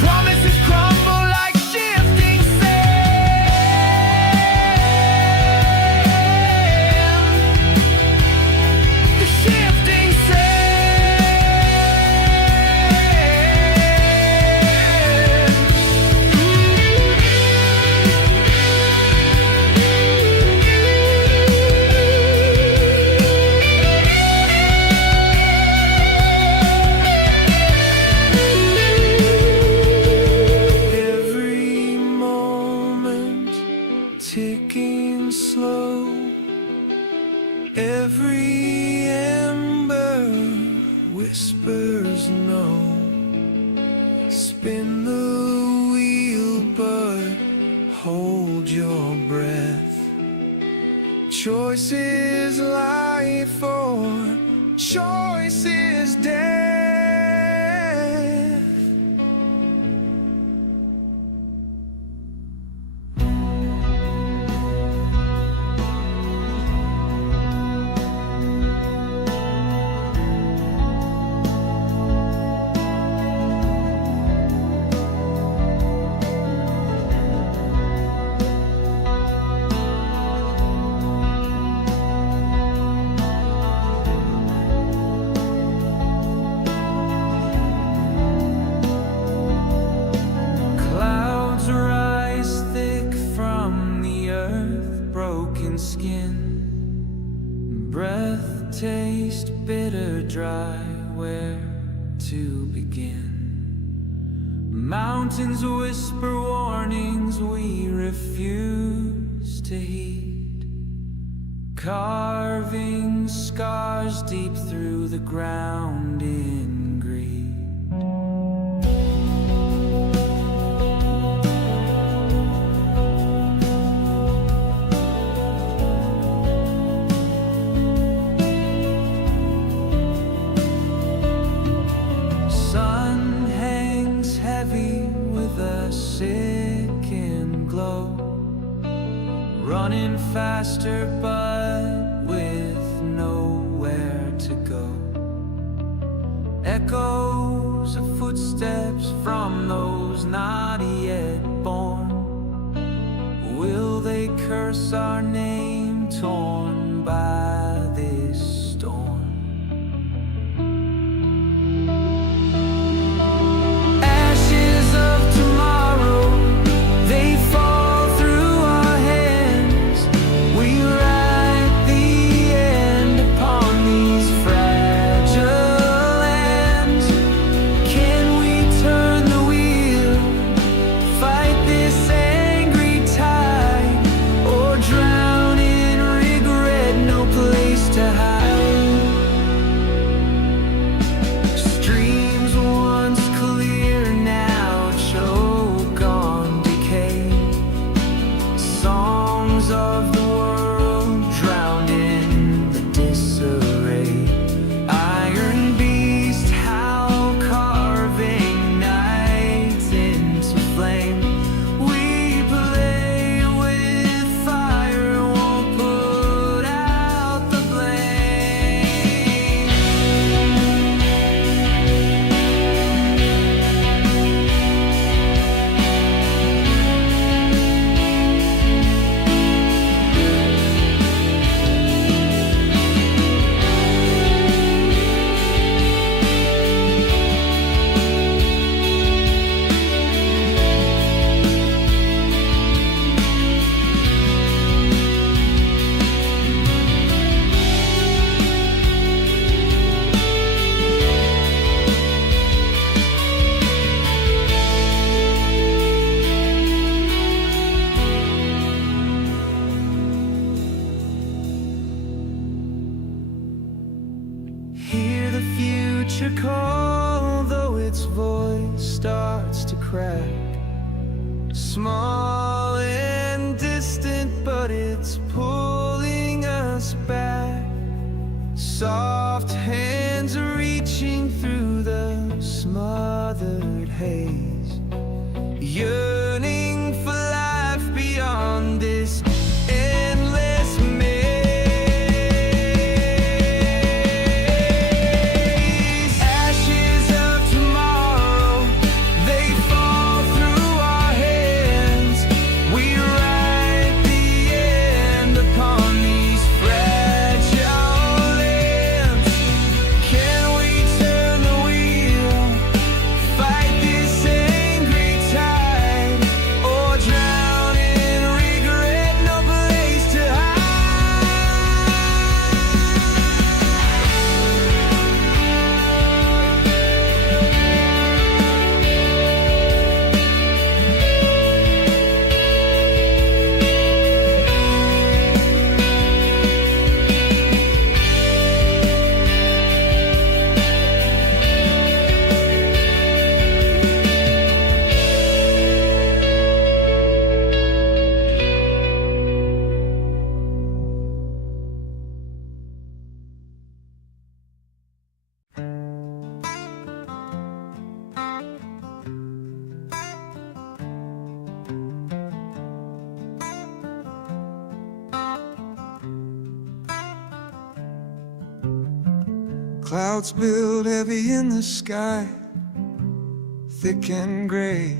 Promises crumble like shifting sand. The shifting sand. Every moment ticking slow, every ember whispers no. Spin the wheel, but hold your breath. Choice is life or choice is death. Clouds rise thick from the earth, broken skin. Breath taste bitter, dry, where to begin? Mountains whisper warnings we refuse to heed, carving scars deep through the ground in greed. Sun hangs heavy with a sickened glow, running faster but with nowhere to go. Echoes of footsteps from those not yet born. Will they curse our name, torn by this storm? Ashes of tomorrow, they fall through our hands. We write the end upon these fragile lands. Can we turn the wheel nature call, though its voice starts to crack. Small and distant, but it's pulling us back. Soft hands reaching through the smothered haze, yearning for life beyond this endless maze. Ashes of tomorrow, they fall through our hands. We write the end upon these fragile lands. Can we turn the wheel, fight this angry tide, or drown in regret, no place to hide? Clouds build heavy in the sky, thick and gray.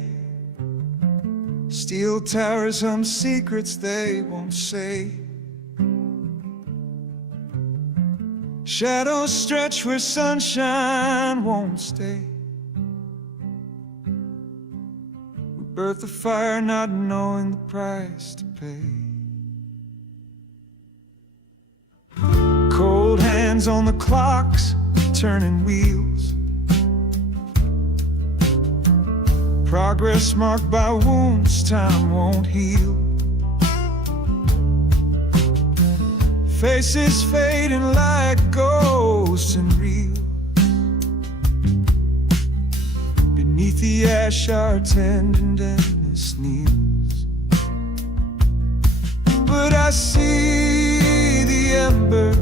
Steel towers hum secrets they won't say. Shadows stretch where sunshine won't stay. We birth the fire not knowing the price to pay. Cold hands on the clocks, turning wheels. Progress marked by wounds time won't heal. Faces fading like ghosts and reels. Beneath the ash our tenderness kneels. But I see the ember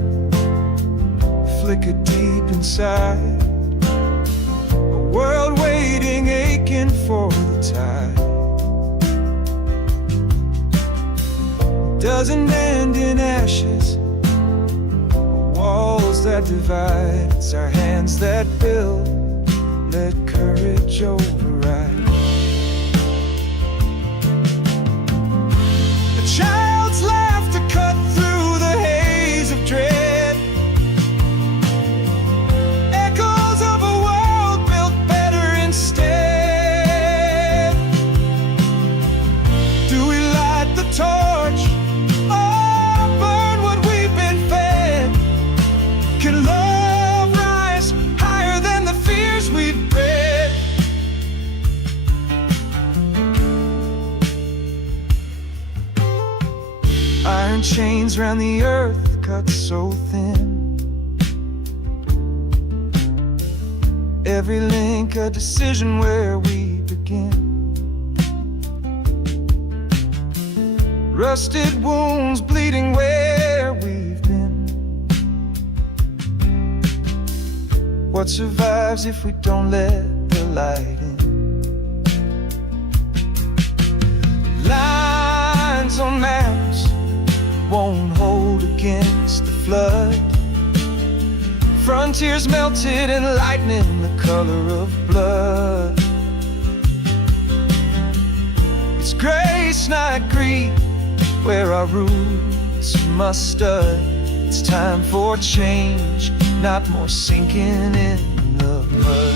flicker deep inside, a world waiting, aching for the tide. Doesn't end in ashes, walls that divide. It's our hands that build, let courage override. A child's laughter cut through the haze of dread. Torch, or burn what we've been fed? Can love rise higher than the fears we've bred? Iron chains round the earth cut so thin. Every link a decision where we begin. Rusted wounds bleeding where we've been. What survives if we don't let the light in? Lines on maps won't hold against the flood. Frontiers melted in lightning, the color of blood. It's grace, not greed, where our roots must stud. It's time for change, not more sinking in the mud.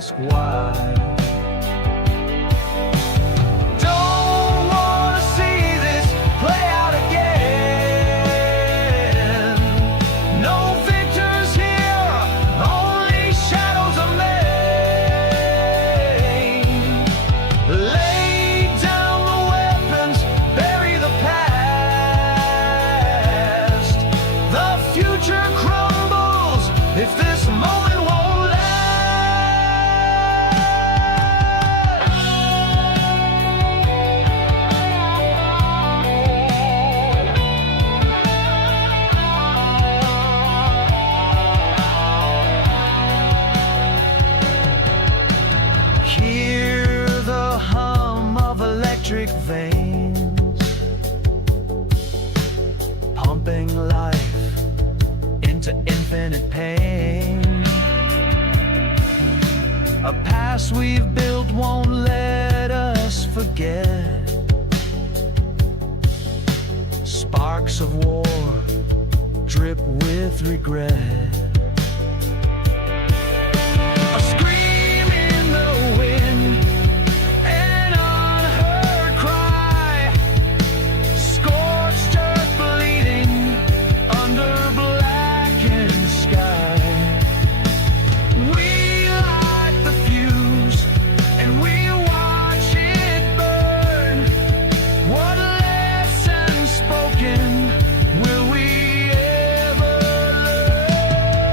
ask why. Don't wanna see this play out again. No victors here, only shadows of men. Lay down the weapons, bury the past. The future crumbles if this moment won't last. Hear the hum of electric veins, pumping life into infinite pain. A past we've built won't let us forget. Sparks of war drip with regret. A scream in the wind, an unheard cry, scorched earth bleeding under blackened sky. We light the fuse and we watch it burn. What lesson spoken will we ever learn?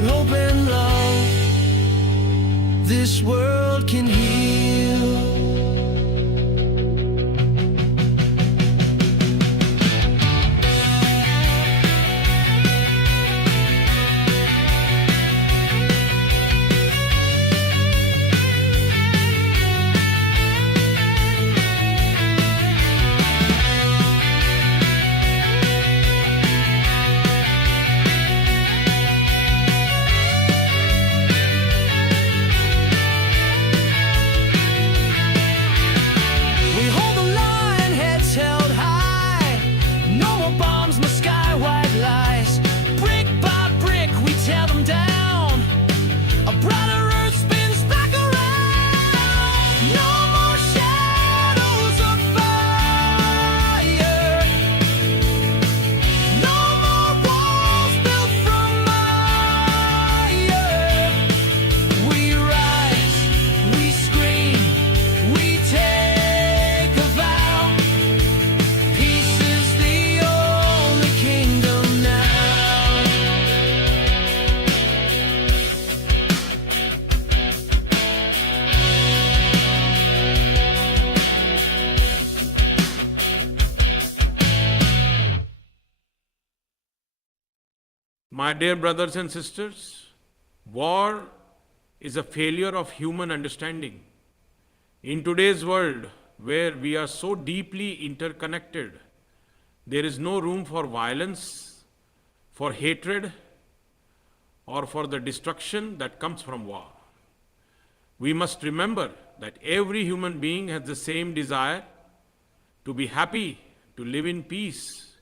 with hope and love, this world can heal. My dear brothers and sisters, war is a failure of human understanding. In today's world, where we are so deeply interconnected, there is no room for violence, for hatred, or for the destruction that comes from war. We must remember that every human being has the same desire to be happy, to live in peace,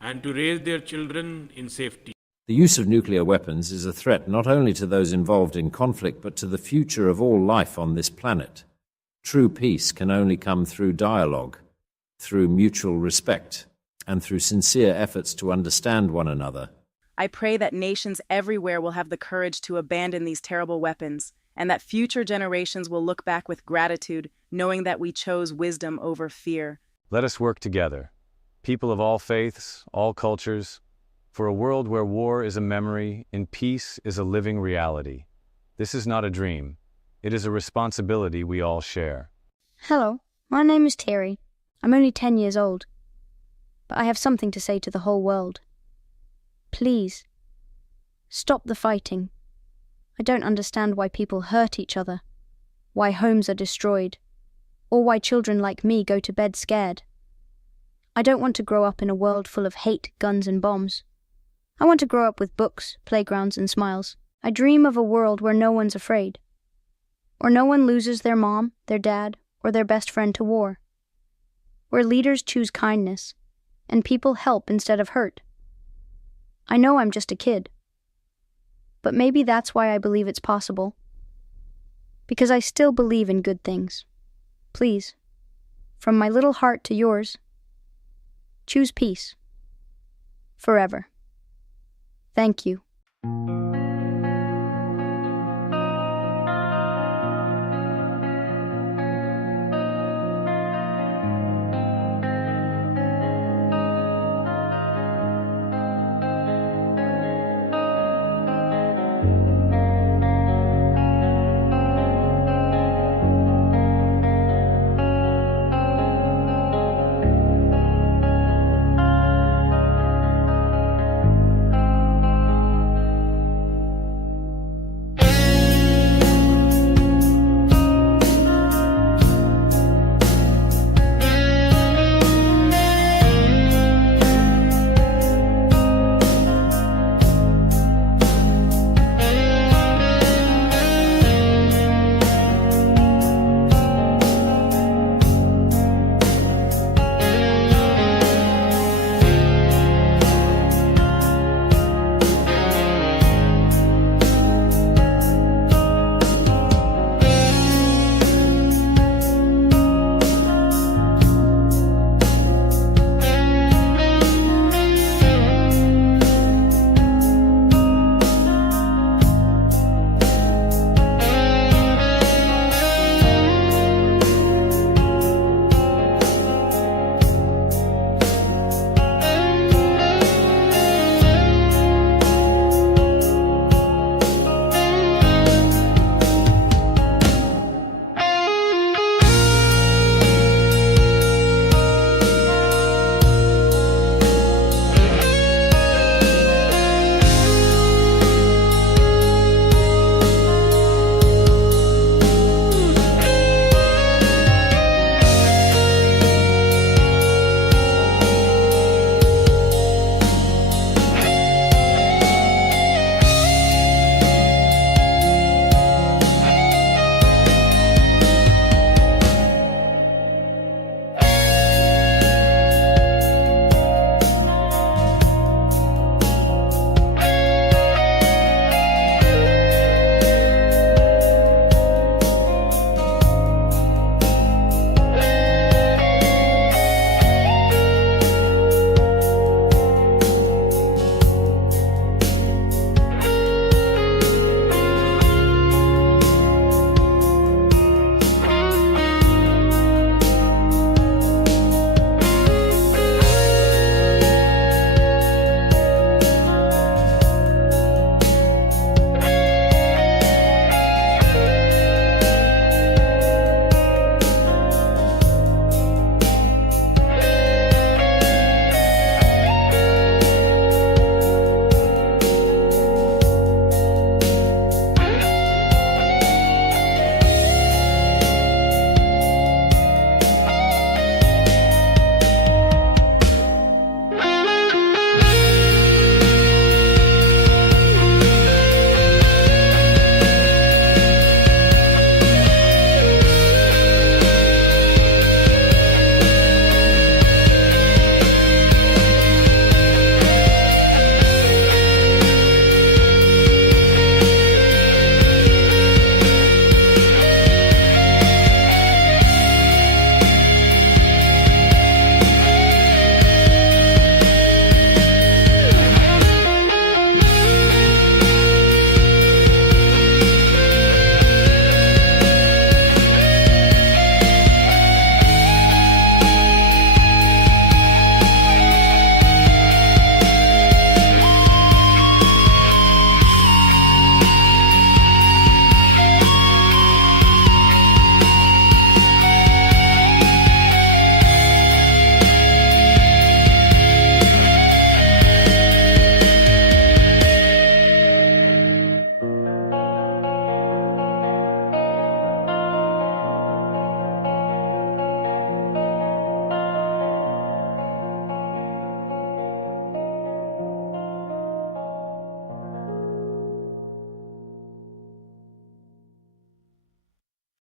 and to raise their children in safety. The use of nuclear weapons is a threat not only to those involved in conflict, but to the future of all life on this planet. True peace can only come through dialogue, through mutual respect, and through sincere efforts to understand one another. I pray that nations everywhere will have the courage to abandon these terrible weapons, and that future generations will look back with gratitude, knowing that we chose wisdom over fear. Let us work together, people of all faiths, all cultures, for a world where war is a memory and peace is a living reality. This is not a dream. It is a responsibility we all share. Hello, my name is Terry. I'm only 10 years old. But I have something to say to the whole world. Please, stop the fighting. I don't understand why people hurt each other, why homes are destroyed, or why children like me go to bed scared. I don't want to grow up in a world full of hate, guns, and bombs. I want to grow up with books, playgrounds, and smiles. I dream of a world where no one's afraid, or no one loses their mom, their dad, or their best friend to war, where leaders choose kindness, and people help instead of hurt. I know I'm just a kid, but maybe that's why I believe it's possible, because I still believe in good things. Please, from my little heart to yours, choose peace. Forever. Thank you.